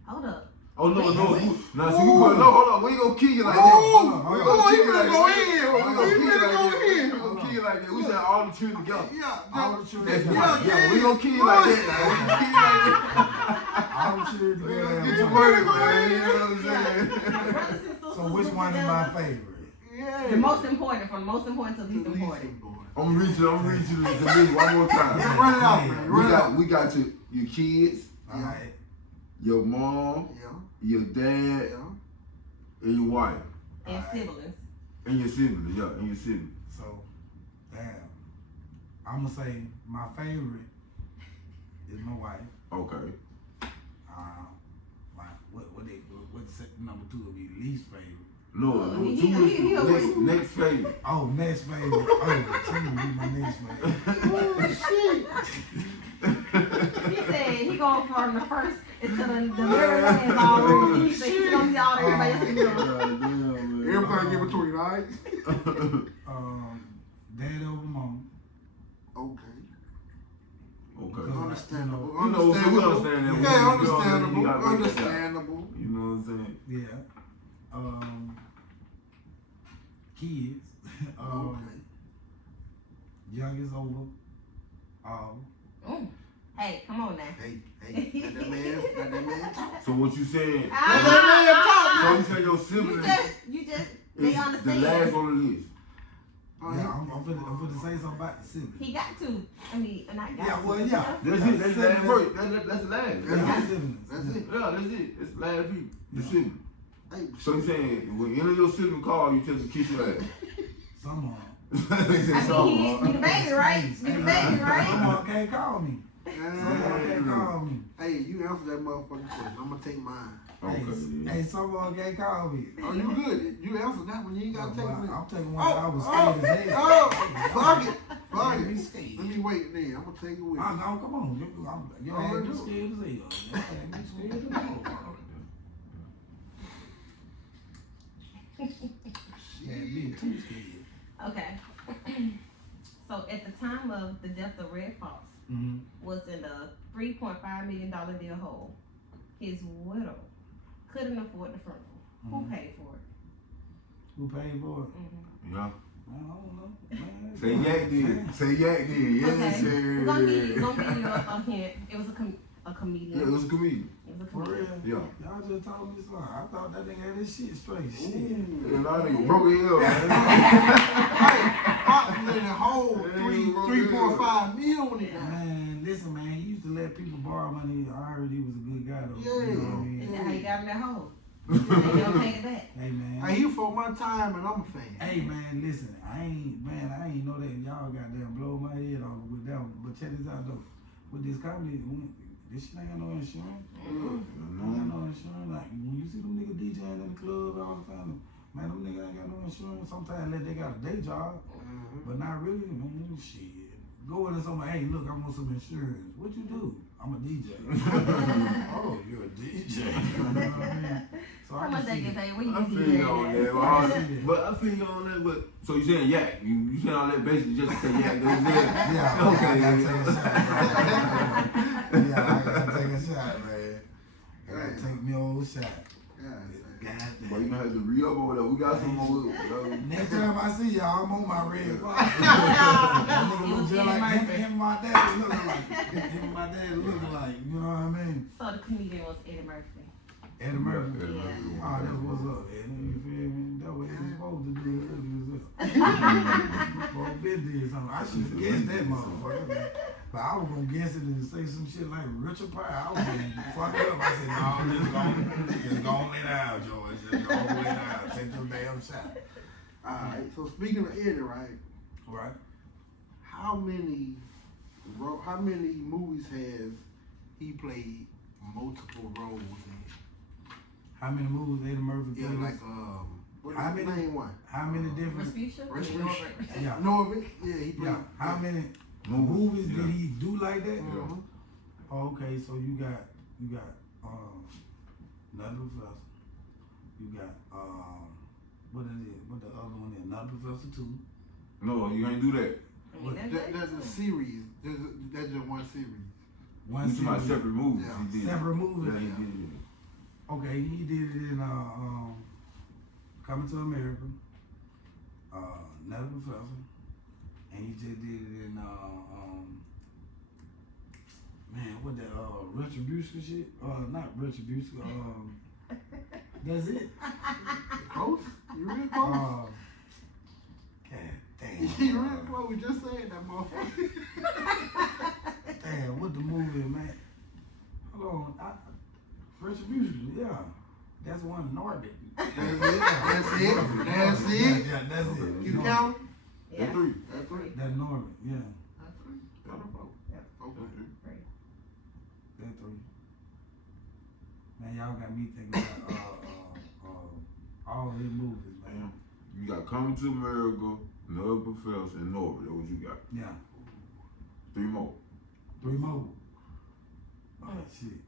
hold up. Oh, no. Wait. Now, see, we put, no, hold on. We ain't gonna kill you like that. Oh, We he gonna kill you finna like go that. in. We gonna He kill you finna like go that. in. We gonna kill you like that. We said all the children together. Yeah. All the children That's together. right. Yeah, we gonna kill you like that. Now. We gonna kill you like that. I'm sure the girl Get had your one. money, man. You know what I'm Yeah. saying? My brothers and sisters So which was one is together. my favorite? Yeah. The most important, from the most important to the The least least important. important. I'm reaching the list one more time. Run it out, man. Run it out. We got your kids, Alright. your mom, Yeah. your dad, Yeah. and your wife. And siblings. And your siblings, yeah, and your siblings. So, damn. I'm gonna say my favorite is my wife. Okay. What's number 2 would be least favorite? No, He- two he- he- is next favorite. Oh, next favorite. Oh, 2 would be my next favorite. Oh, shit. He said he going from the first until the very last already. He said he's gonna be all that everybody else can do. Everybody get between, all right? Dad over mom. Okay. Okay. Understandable. You know, so we understand that. Yeah, You understandable. gotta break that down. Understandable. You know what I'm saying? Yeah. Kids. Okay. Youngest over. Hey, come on now. Hey, let that man talk. So what you saying? Let that So man you say your siblings You just, they is the understand. last on the list. talk. Yeah, I'm finna say something about the siblings. He got to. I mean, and I got Yeah, to. well, yeah. That's it. That's the last first. That's the last. Yeah, That's That's it. siblings. That's it. Yeah, that's it. It's the last people. The sibling. Hey, So you saying when any of your sibling call, you tell them to kiss your ass. Some of them. They say I mean, he the baby, right? You the baby, Some right? of them can't call me. Some of them can't call me. hey, you answer that motherfucking question. I'm gonna take mine. Okay. Hey, some of them can't call me. Oh, you good? You answered that one. You ain't gotta take me. I'm taking one that I was scared as hell. Fuck it. Fuck Me it. scared. Let me wait then. I'm gonna take it with Oh, me. no, come on. You Oh, ain't do it. scared as hell. You ain't scared as hell. Yeah, me too scared. Okay. So at the time of the death of Red Fox, Mm-hmm. was in a $3.5 million deal hole. His widow couldn't afford the funeral. Who paid for it? Who paid for it? Mm-hmm. Yeah. I don't know. Man, Say yak then. Say yak then. Yes, Okay. sir. We're gonna give you a hint. It was a comedian. Yeah, it was a comedian. It was a For comedian. real? Yeah. Y'all just told me something. I thought that nigga had his shit straight. Shit. And I nigga broke his hell, man. Fox was in a hole 3.5 million. Man, listen, man. He used to let people borrow money. I heard he was a good guy, though. Yeah. You know what I mean? And that's how you got in that hole. And they don't pay it back. Hey, man. Hey, he for my time and I'm a fan. Hey man, listen, I ain't know that y'all goddamn blow my head off with that one. But check this out though. With this comedy, this shit ain't got no insurance. Ain't got no insurance. Like when you see them niggas DJing in the club all the time, man, them niggas ain't got no insurance. Sometimes they got a day job, but not really. Man, shit. Go in and somebody, hey, look, I want some insurance. What you do? I'm a DJ. Oh, you're a DJ. You know what I mean? So How much they get paid? What I you feel you on do? that, but I feel you on that. But so you saying yak? You saying all that basically just to say yak? That's it. Yeah, Okay. I gotta take a shot, man. Yeah, I gotta take a shot, man. I gotta take me old shot. But you gonna have to re-up over there. We got some more. Next time I see y'all, I'm on my red fox. That nigga look just like him and my dad looking like. Him and my dad looking like, you know what I mean? So the comedian was Eddie Murphy. Eddie Murphy. Yeah. Oh, that's what's up, Eddie. You feel me? That's what Eddie's supposed to do. Well, been did something. I should have guessed that motherfucker. Man. But I was gonna guess it and say some shit like Richard Pryor. I was gonna fuck it up. I said, no, just go lay down, George. Just go lay down. Take your damn shot. Alright, so speaking of Eddie, right? Right. How many movies has he played multiple roles in? How many movies Eddie Murphy Yeah, played? like what How is the many- main one? How many different? Respucia? Restitution. Yeah. Norbit? Yeah, he played. Yeah. How many movies did he do like that? Oh, okay, so you got Nutty Professor. You got what is it? What the other one is? Nutty Professor 2. No, you ain't do that. I mean, that's There's a series. That's just one series. One You talking about series. separate movies? Yeah. He did. Separate movies. Yeah, he did. Okay, he did it in Coming to America, Nutty Professor, and he just did it in Man, what that retribution shit? Not retribution. That's it. Close? You real close? God damn. You real close? We just said that motherfucker. Damn, what the movie, man? Hold on. Retribution, yeah. That's one Norbit. That's it. That's it. Yeah, that's it. You count? Yeah. That three. That's three. That Norbit, yeah. That's three. That's a vote. Yep. Okay. Three. That three. Man, y'all got me thinking about all his movies, man. You got Coming to America, Another Professor, and Norbit. That's what you got. Yeah. 3 more. 3 more. Oh shit.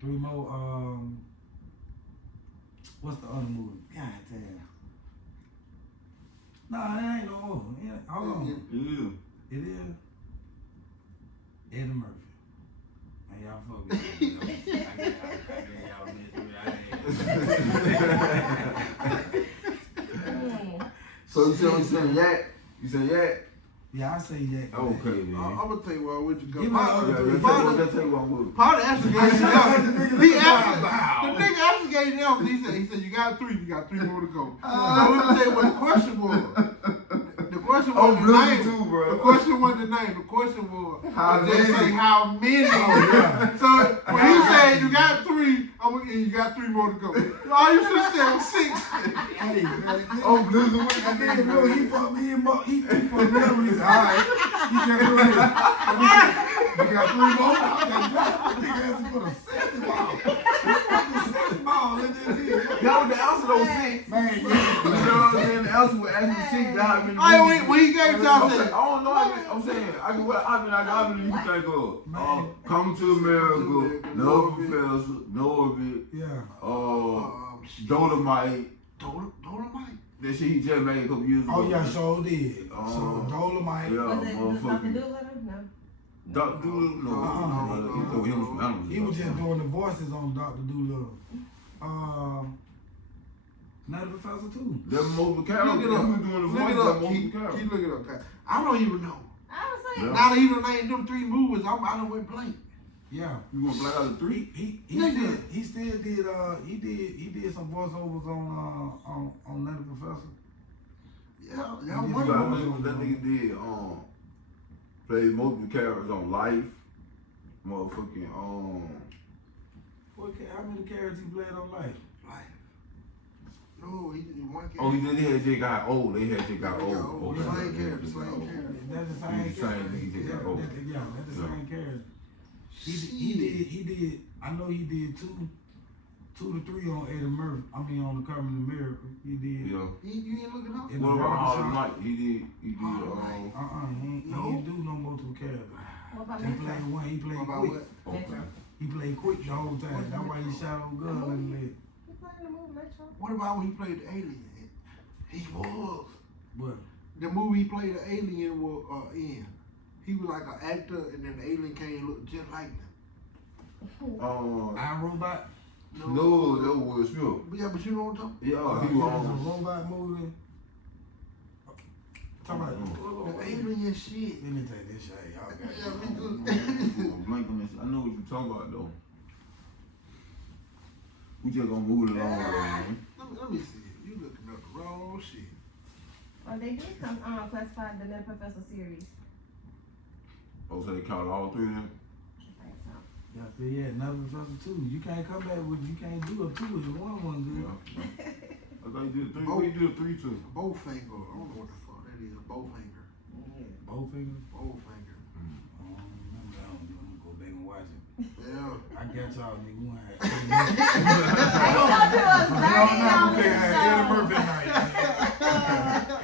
3 more. What's the other movie? God damn. Nah, it ain't no more. Yeah, hold on. Yeah. It is Eddie Murphy. Man, y'all fuck with me. I So you saying Yak? You say Yak? Yeah, I say Yak. Okay, man. I'm gonna tell you what you go. Give me another three. Let's take one movie. Potter actually gave the answer. The nigga actually gave the answer. He said, you got 3. You got 3 more to go. So let me tell you what the question was. The question wasn't the name. Too, bro. The question wasn't the name. The question was, How they many? say how many. yeah. So when he said you got 3, you got 3 more to go. All you should have said was 6. Hey, man. Oh, Blizzard, what I you did, bro. He fucked me up. He fucked me up. He said, all right. You got 3 more. You got 3 more? I think that's for the 6th ball. The 6th ball. That was the answer though, 6. Man, You know yeah. what I'm saying? The answer was actually 6. How many movies? When he gave it to I'm us, I saying, said, I don't know. I'm saying, how many you think of? Coming to America, No Professor, Norbit, Yeah. Dolomite. Dolomite. That shit he just made a couple years ago. Oh, yeah, sure did. So, Dolomite. Yeah, Was it Dr. motherfucking. Doolittle? No. Dr. Doolittle? No. He told him some animals. He was just doing the voices on Dr. Doolittle. Another Professor too. That most Carol. Look it up. He was doing the Look voice it of up. most Carol. Keep looking up. I don't even know. I was saying. Yeah. Now that he done named them 3 movies, I done went blank. Yeah. You gonna play out of 3? He still did some voiceovers on Another Professor. Yeah, He y'all did went some wrong. voiceovers That nigga did played multiple characters on Life. Motherfucking how many characters he played on Life? No, he did one character. oh he had just got old. They had just got old. old. Okay. Same character, They got same old. character. That's the He's same the same character. nigga that got old. That's the Yeah. same character. He did. I know he did 2 to 3 on Eddie Murphy. I mean on the Coming to America. He did. Yeah. You ain't looking up? In What the about barbershop. Harlem Night? He did. He ain't do no multiple characters. What about He Metro? played one. He played What about quick. what? Metro. He played quick the whole time. That's why he shot on gun in the leg. You playing the movie Metro? What about when he played the alien? He was. But The movie he played the alien was in. He was like an actor, and then the alien came and looked just like him. I Robot. No, that was Will Smith. But yeah, but you know what I'm talking Yeah, he was a on. robot movie. Talk about about? The alien shit. Let me take this shot. Y'all got it. Yeah, me too. I'm blanking this. I know what you're talking about though. We just gonna move it along, man. Let me see. You looking up the wrong shit. Well, they did come classify the Little Professor series. Oh, so they called all 3 of them? I think so. Yeah, see, yeah, Another Professor 2. You can't come back with, you can't do a 2 if one good. Yeah. I thought you did 3. What you did 3 to? Bowfinger. I don't know what the fuck that is. Bowfinger. Both fingers? Bowfinger. I'm gonna go back and watch it. Yeah. I got y'all nigga one. I know you was Eddie burning Murphy night.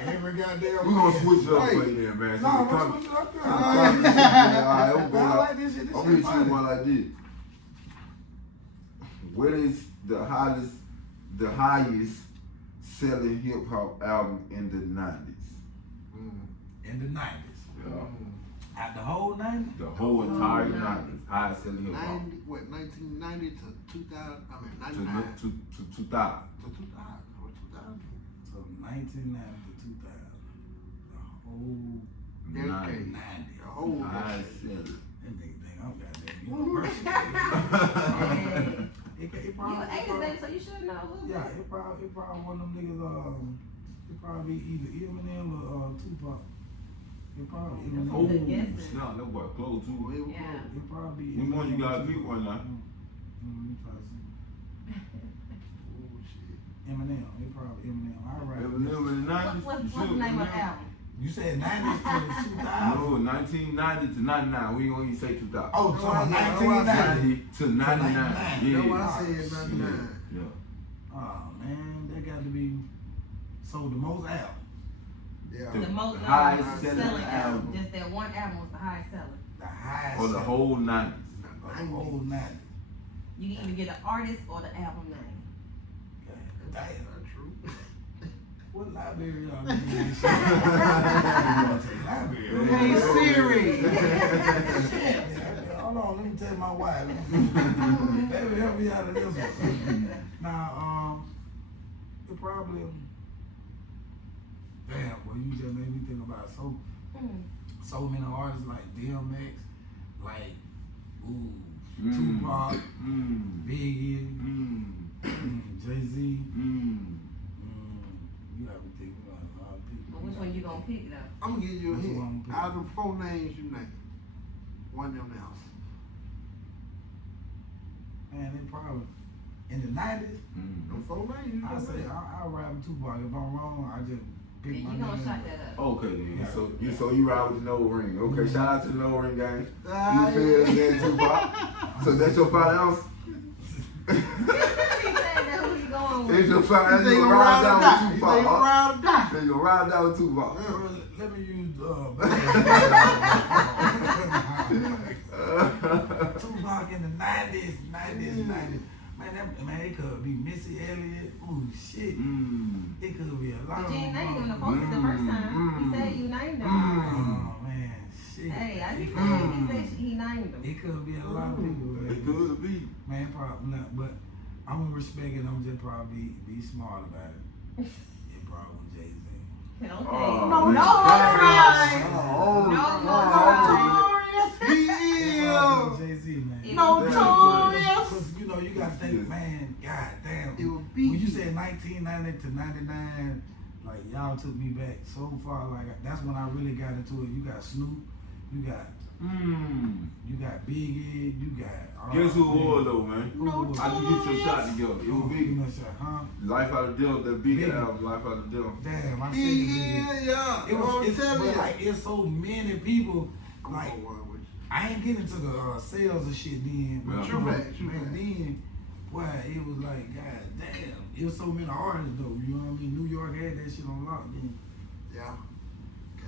Every goddamn. We gonna switch it up Hey. for you then, man. Nah, So what's the up? Alright, I'm I going like this shit. This I'm shit gonna hit you funny. one like this. What is the highest selling hip hop album in the 90s? In the 90s. Yeah. At the whole 90s? The whole entire 90s. Highest selling hip hop. 1990 to 2000. I mean, To 99 2000. to 2000. Or 2000. So 1990 to 2000. The whole Decade. 90. The whole Highest selling. That nigga think I'm goddamn University. It You probably, an 80s baby, so you should know a little yeah, bit. it probably one of them niggas. It probably be either Eminem or Tupac. It probably Eminem. Oh, Good guesses. snap, that boy close too. Yeah. It probably be Which one you Eminem gotta or pick Tupac. one now? Let me try to see. Oh shit. Eminem. It probably Eminem. All right. Eminem in the 90s? What's the name of the album? You said 90s to 2000. No, 1990 to 99. We ain't gonna even say 2000. Oh, so No, I- 1990. 90 to 99. That's Yeah. why I said 99. Yeah. Oh man, that got to be sold the most album. Yeah. The most highest selling selling album. album. Just that one album was the highest seller. The highest. For the whole 90s. The whole 90s. You can either get an artist or the album name. Damn. Not true. What library y'all need this shit? Library. Hey Siri. Hold on, let me tell my wife. Baby, help me out of this one. Now, it probably. Damn, well, you just made me think about so many artists like DMX, like Tupac, Biggie, Jay-Z. You have to think about a lot of people. But which one you gonna pick though? I'm gonna give you a Which one I'm hint. picking? Out of them 4 names you named, one of them else. Man, they probably in the 90s. Them 4 names you I just say named. I'll ride with Tupac. If I'm wrong, I just Yeah, pick you my gonna name. shot that up. Okay, then. So you ride with the no ring. Okay, shout out to the no ring gang. You Ah, feel that, Tupac? So that's your 5 ounce? He said that who you going That's with? your 5 ounce. They You gonna gonna ride ride or down die. with They Tupac. gonna huh? ride or die. They gonna ride down with Tupac. Let me use Tupac in the 90s. Man, it could be Missy Elliott. Ooh, shit. It could be a lot But of you ain't named him the motherfuckers. first time. He said you named him. Oh, man, shit. Hey, I It just could- said he said he named him. It could be a lot of people. It Man, could be. man probably not, but I'm gonna respect it. I'm just probably be smart about it. It probably was Jay-Z. Okay. Oh, No man. more crying. Oh, No more Notorious B.I.G. Jay-Z, man. Notorious. Cause you know you gotta think, man. God damn. It was When you Biggie. said 1990 to 99, like y'all took me back so far. Like that's when I really got into it. You got Snoop, you got Biggie, you got. Guess who it was though, man? Who was? How'd you get your shot together? It was Give Biggie. me a shot, huh? Life Out of Death, that big Biggie. album, Life Out of Death. Damn, I said Yeah, Biggie. yeah. It was, it's, tell but you. like it's so many people. I'm Like gonna run with you. I ain't get into the sales and shit then. But Yeah. you True know, fact, true back fact. then, boy, it was like, god damn. It was so many artists though. You know what I mean? New York had that shit on lock then. Yeah.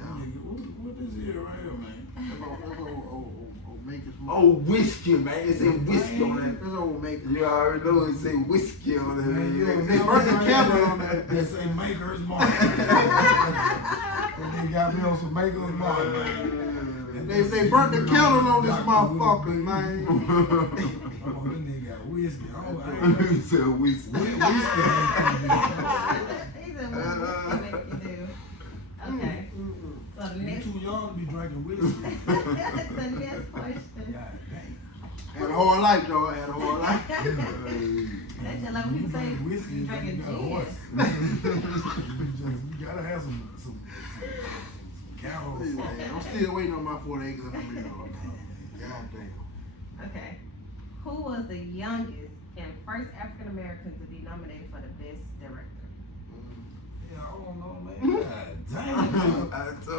I'm like, what is it right here, man? That's old Maker's Mark. Oh, whiskey, man. It say whiskey on that. That's old Maker's You already know it say whiskey on Man, you that. They burnt the candle on that. They say Maker's Mark. And they got me on some Maker's Mark, man. They burnt the candle on this motherfucker, man. Oh, this nigga got whiskey. Oh, I ain't know. You said whiskey. He said, what make you do? Okay. So the You next, too young to be drinking whiskey. the next question. God dang. Had a whole life, though. Had a whole life. That's just like when you say whiskey, you drinking you got a gin. horse. You gotta have some cows. I'm still waiting on my 40 acres in the middle. God damn. Okay. Who was the youngest and first African American to be nominated for the best director? Yeah, I don't know, man. God damn.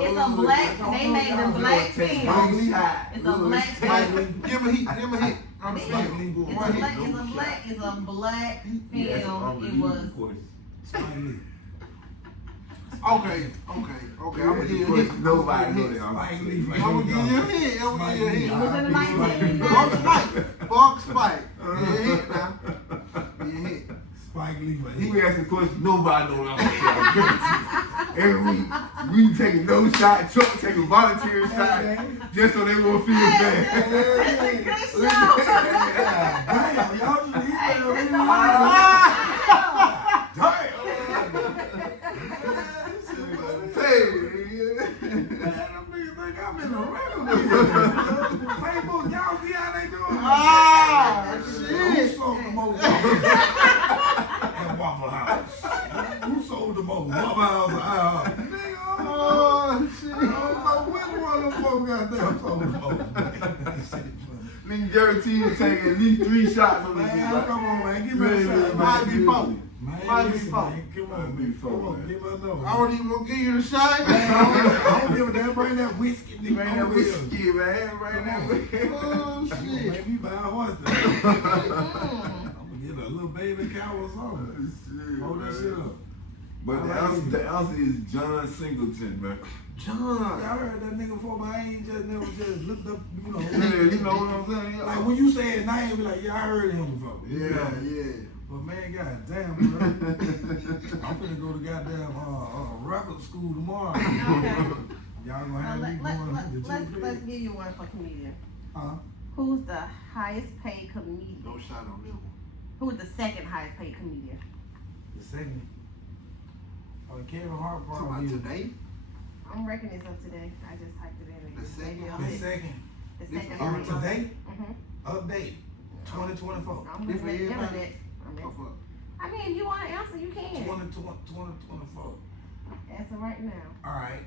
It's a black. They made the black film. It's a black Mike, film. give him a hit. Give him a hit. I'm It's Spike a Lee. black. One hit. It's a black film. It was. Spike Lee. Okay. I'm gonna give you a hit. Nobody I'm know gonna that. give you a hit. I'm gonna give you a hit. It was in the 1990s. Fuck Spike. Fuck Spike. Give you a hit now. Give you a hit. Spike Lee for He asked the question, nobody know what I'm saying. Every week, we taking no shot, Chuck taking volunteer shot, just so they won't feel bad. Damn, y'all just Hey, it's the Damn. hard Hey, Man, them niggas think I'm in a record. Facebook, y'all see how they doing? the most clubhouse hour. Nigga, Oh, shit. I don't know which one of them folks got them so Nigga guarantee you take at least 3 shots on this shit. Man, come on, man. Give me a Man, shot. Might be four. Man, Might be listen, four. man. Come Might on, be man. four, Come on, man. give us no. I don't even want to give you the shot. Man, I don't give a damn. Bring that whiskey. Nigga. Bring that whiskey, man. Bring that whiskey. Oh, Shit. shit. Make me buy a horse. I'm gonna get a little baby cow or something. Shit, Hold that man. shit up. But the answer is John Singleton, man. John. Yeah, I heard that nigga before, but I ain't just never just looked up, you know. Yeah, you know what I'm saying? Like when you say his name, be like, yeah, I heard him before. You Yeah, know? yeah. But man, goddamn, bro. I'm finna go to goddamn record school tomorrow. Okay. Y'all gonna have me going to Let's give you one for comedian. Huh? Who's the highest paid comedian? No shot on that one. Who's the second highest paid comedian? The second. Kevin Hart Talking probably. about today? I'm reckoning this up today. I just typed it in. The second? Maybe I'll The hit- second. The This second. is highest. Today? Mhm. Update. 2024. I'm This for gonna let them everybody? it. Oh, fuck. I mean, if you want to answer, you can. 2024. Answer right now. Alright.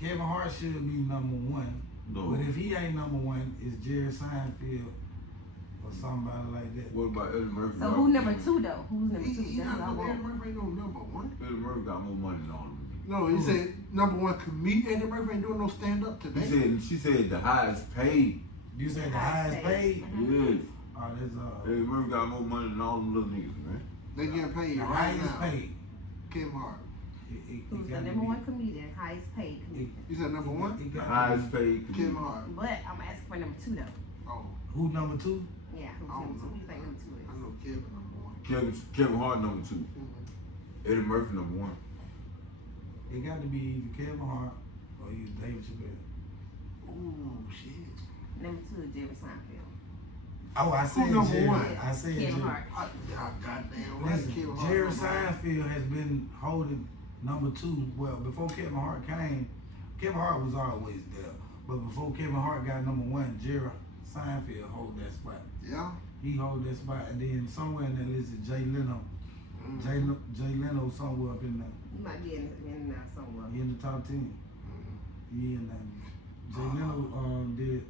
Kevin Hart should be number 1. No. But if he ain't number 1, it's Jerry Seinfeld or somebody like that. What about Eddie Murphy? So who's number 2 though? Who's number 2? He That's what I not want. Eddie Murphy ain't no number one. Eddie Murphy got more money than all of them. No, he said number 1 comedian. Eddie Murphy ain't doing no stand up today. She said the highest paid. You said the highest paid? Yes. Oh, that's Eddie Murphy got more money than all them little niggas, man. They getting paid the right highest now. paid. Kevin Hart. Who's the number 1 comedian? Highest paid comedian. You said number 1? The highest paid. Kevin Hart. But I'm asking for number 2 though. Oh, Who number 2? Yeah. Who's I don't number 2? know. Who you think number 2 is? I know Kevin number 1. Kevin Hart number 2. Eddie Murphy number 1. It got to be either Kevin Hart or either David Chappelle. Ooh, shit. Number 2 is Jerry Seinfeld. Oh, I said number Jerry. 1? I said Kevin Jerry. Hart. Goddamn right, Listen, Kevin Hart. Jerry number 1. Seinfeld has been holding number 2. Well, before Kevin Hart came, Kevin Hart was always there. But before Kevin Hart got number 1, Jerry Seinfeld hold that spot. Yeah. He hold that spot, and then somewhere in that list is Jay Leno. Jay Leno somewhere up in there. You might be in there somewhere. He in the top 10. He in there. Jay Leno did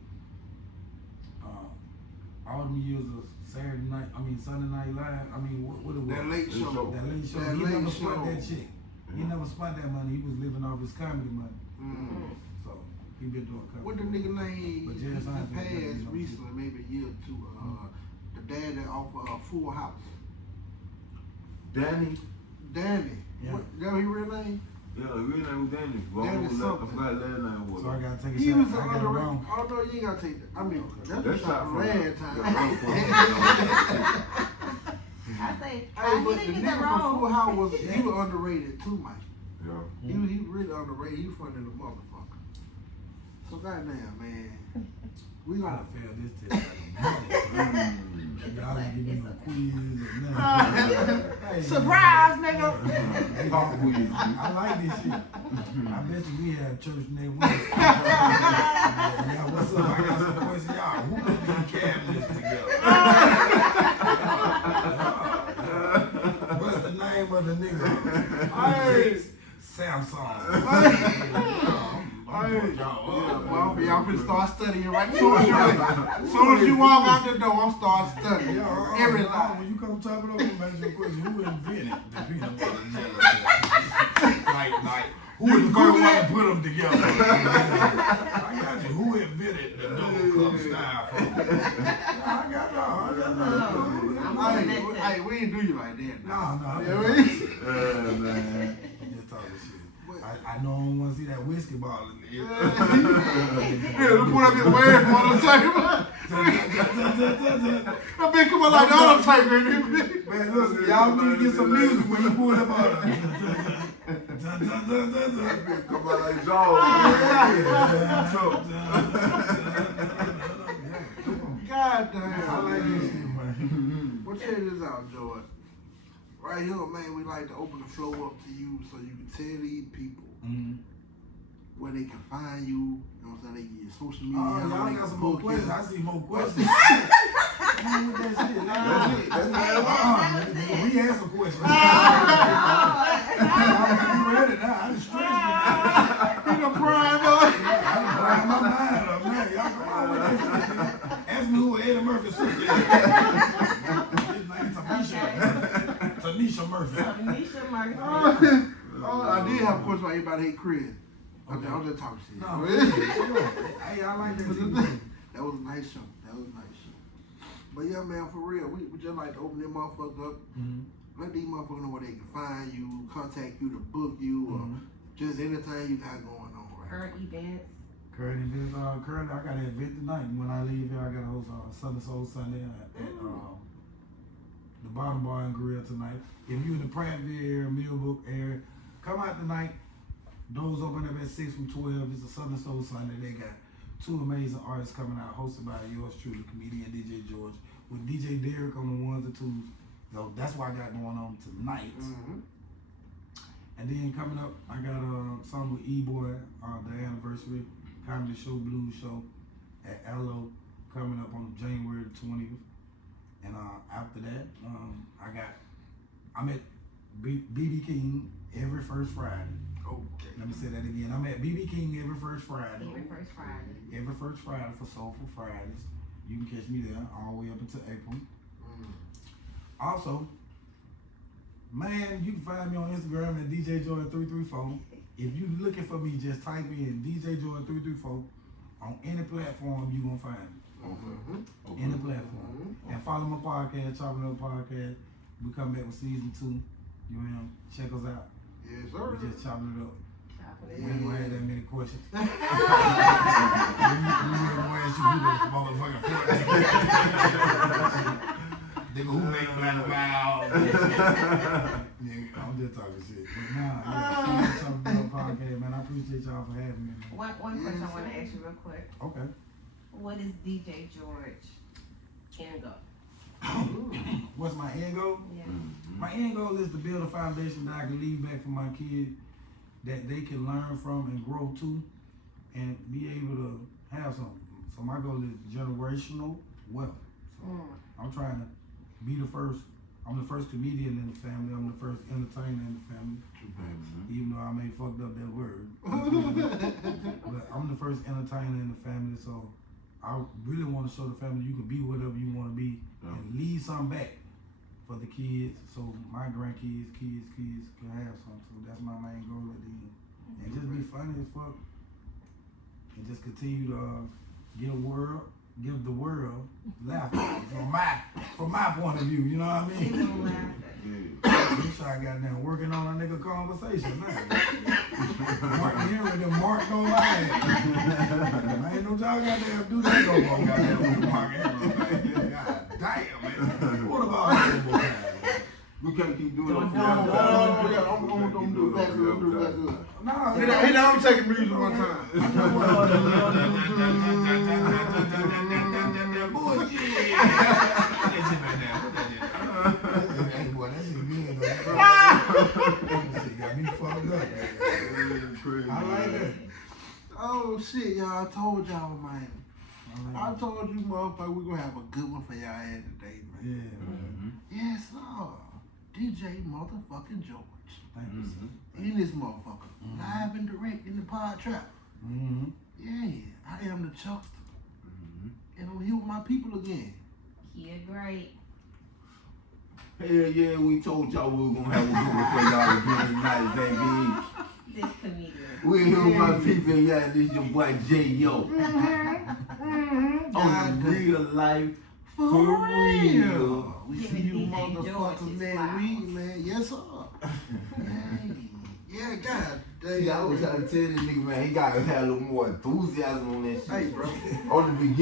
all them years of Sunday Night Live. I mean, what it was? That late show. That late show. That He late never show. spent that chick. He never spent that money. He was living off his comedy money. Mm. So he been doing comedy. What the nigga name But he Jerry Seinfeld passed got recently, maybe a year or two, the dad that off Full House. Danny. Danny. Yeah. What, that his real name? Yeah, real name was Danny. Danny I something. forgot his last name was. So I gotta take a He shot. was I got it underrated. wrong. Oh no, you ain't gotta take that. I mean, that's That a shot shot from last time. I say, Hey, he but the didn't get that nigga from Full wrong. House was he was underrated too, Mike. Yeah. He was really underrated. He was funny than a motherfucker. So goddamn, man. We I gonna done failed this test. Y'all didn't give me no quiz or nothing. Hey, Surprise, nigga. I like this shit. I bet you we have church next week. Yeah, what's up? I got some questions. Y'all, who put these cabinets together? What's the name of the nigga? Hey. Samsung. Y'all finna start studying right soon as you walk out the door, I'm start studying everything. When you come top it up, I'm gonna ask you a question. Who invented the peanut butter and jelly? Like, who was the first one to put them together? I got you. Who invented the double cup styrofoam? I got no. Hey, we ain't do you like that. No. You know what I mean? Man. Just talking shit. I know I don't want to see that whiskey bottle in there. Yeah, to put up his word on the table. That bitch come on like the Undertaker in this. Man, listen, y'all need to get some music when you pull that bottle. Come out like Jaws. God damn. I like this shit, man. Well, check this out, George. Right here, man, we like to open the floor up to you so you can tell these people where they can find you. You know what I'm saying? They get your social media. Oh, how y'all they got can some more book you. questions. I see more questions. Come on with that shit. That's it. We had some questions. now. I just stressed it. He done prime I done primed my mind up now. Y'all come on with this. Ask me who Eddie Murphy's sister is. His name's Tanisha. Tanisha Murphy. Tanisha Murphy. I did have a question about everybody hate Chris. Okay, I'm just talking shit. No, hey, I like that too. That was a nice show. But yeah, man, for real, we just like to open them motherfuckers up. Let these motherfuckers know where they can find you, contact you to book you, or just anything you got going on. Right? Current events. Currently, I got an event tonight. When I leave here, I got to host Southern Soul Sunday at the Bottom Bar and Grill tonight. If you in the Prattville area, Millbrook area, come out tonight. Doors open up at 6 from 12. It's a Southern Soul Sunday. They got 2 amazing artists coming out, hosted by yours truly, comedian DJ George, with DJ Derek on the ones and twos. So that's what I got going on tonight. And then coming up, I got a song with E-Boy, the anniversary comedy show, blues show at LO, coming up on January 20th. And after that, I'm at BB King every first Friday. Okay. Let me say that again. I'm at BB King every first Friday. Every first Friday. For Soulful Fridays. You can catch me there all the way up until April. Also, man, you can find me on Instagram at DJGeorge334. If you looking for me, just type in DJGeorge334 on any platform you gonna find me. Any platform. And follow my podcast, Chopping Up Podcast. We come back with season 2. You know, check us out. Yes, sir. We just chopping it up. We Yeah. ain't gonna have that many questions. we ain't gonna ask you who this motherfucking 14. Nigga, who make Black Wow? Yeah, I'm just talking shit. But nah, yeah, Chopping Up Podcast, man. I appreciate y'all for having me, man. One question I want to ask you real quick. Okay. What is DJ George end goal? What's my end goal? Yeah. My end goal is to build a foundation that I can leave back for my kids, that they can learn from and grow to, and be able to have something. So my goal is generational wealth. So I'm trying to be the first. I'm the first comedian in the family. I'm the first entertainer in the family. Even though I may fucked up that word. But I'm the first entertainer in the family, so I really want to show the family you can be whatever you want to be and leave something back for the kids, so my grandkids, kids can have something. So that's my main goal at the end. And just be funny as fuck. And just continue to give the world laughter from my point of view, you know what I mean? This I got now working on a nigga conversation now. Mark Henry done marked on my head. I ain't no y'all goddamn do that no more, goddamn Mark Henry. God damn, man. What about that? We can't keep doing it. I'm gonna do it back good. Nah, Hey, now I'm taking music one time. Hey, boy, that shit good, though. That shit got me fucked up. I like that. Oh, shit, y'all. I told y'all, man. I told you, motherfucker, we gonna have a good one for y'all ass today, man. Yes, sir. DJ motherfucking George. Thank you, sir. In this motherfucker. Live and direct in the podtrap. Yeah, I am the Chuckster. And I'm here with my people again. Yeah, great. Hell yeah, we told y'all we were gonna have a good one for y'all again tonight, baby. This comedian. We're here with my people, yeah, this is your boy J.O. On the real life, for real. We Giving see you DJ motherfuckers George his next flowers. week, man. Yes, sir. Hey. Yeah, God damn. See, I was trying to tell this nigga, man, he gotta have a little more enthusiasm on that shit. Hey, bro. On the beginning.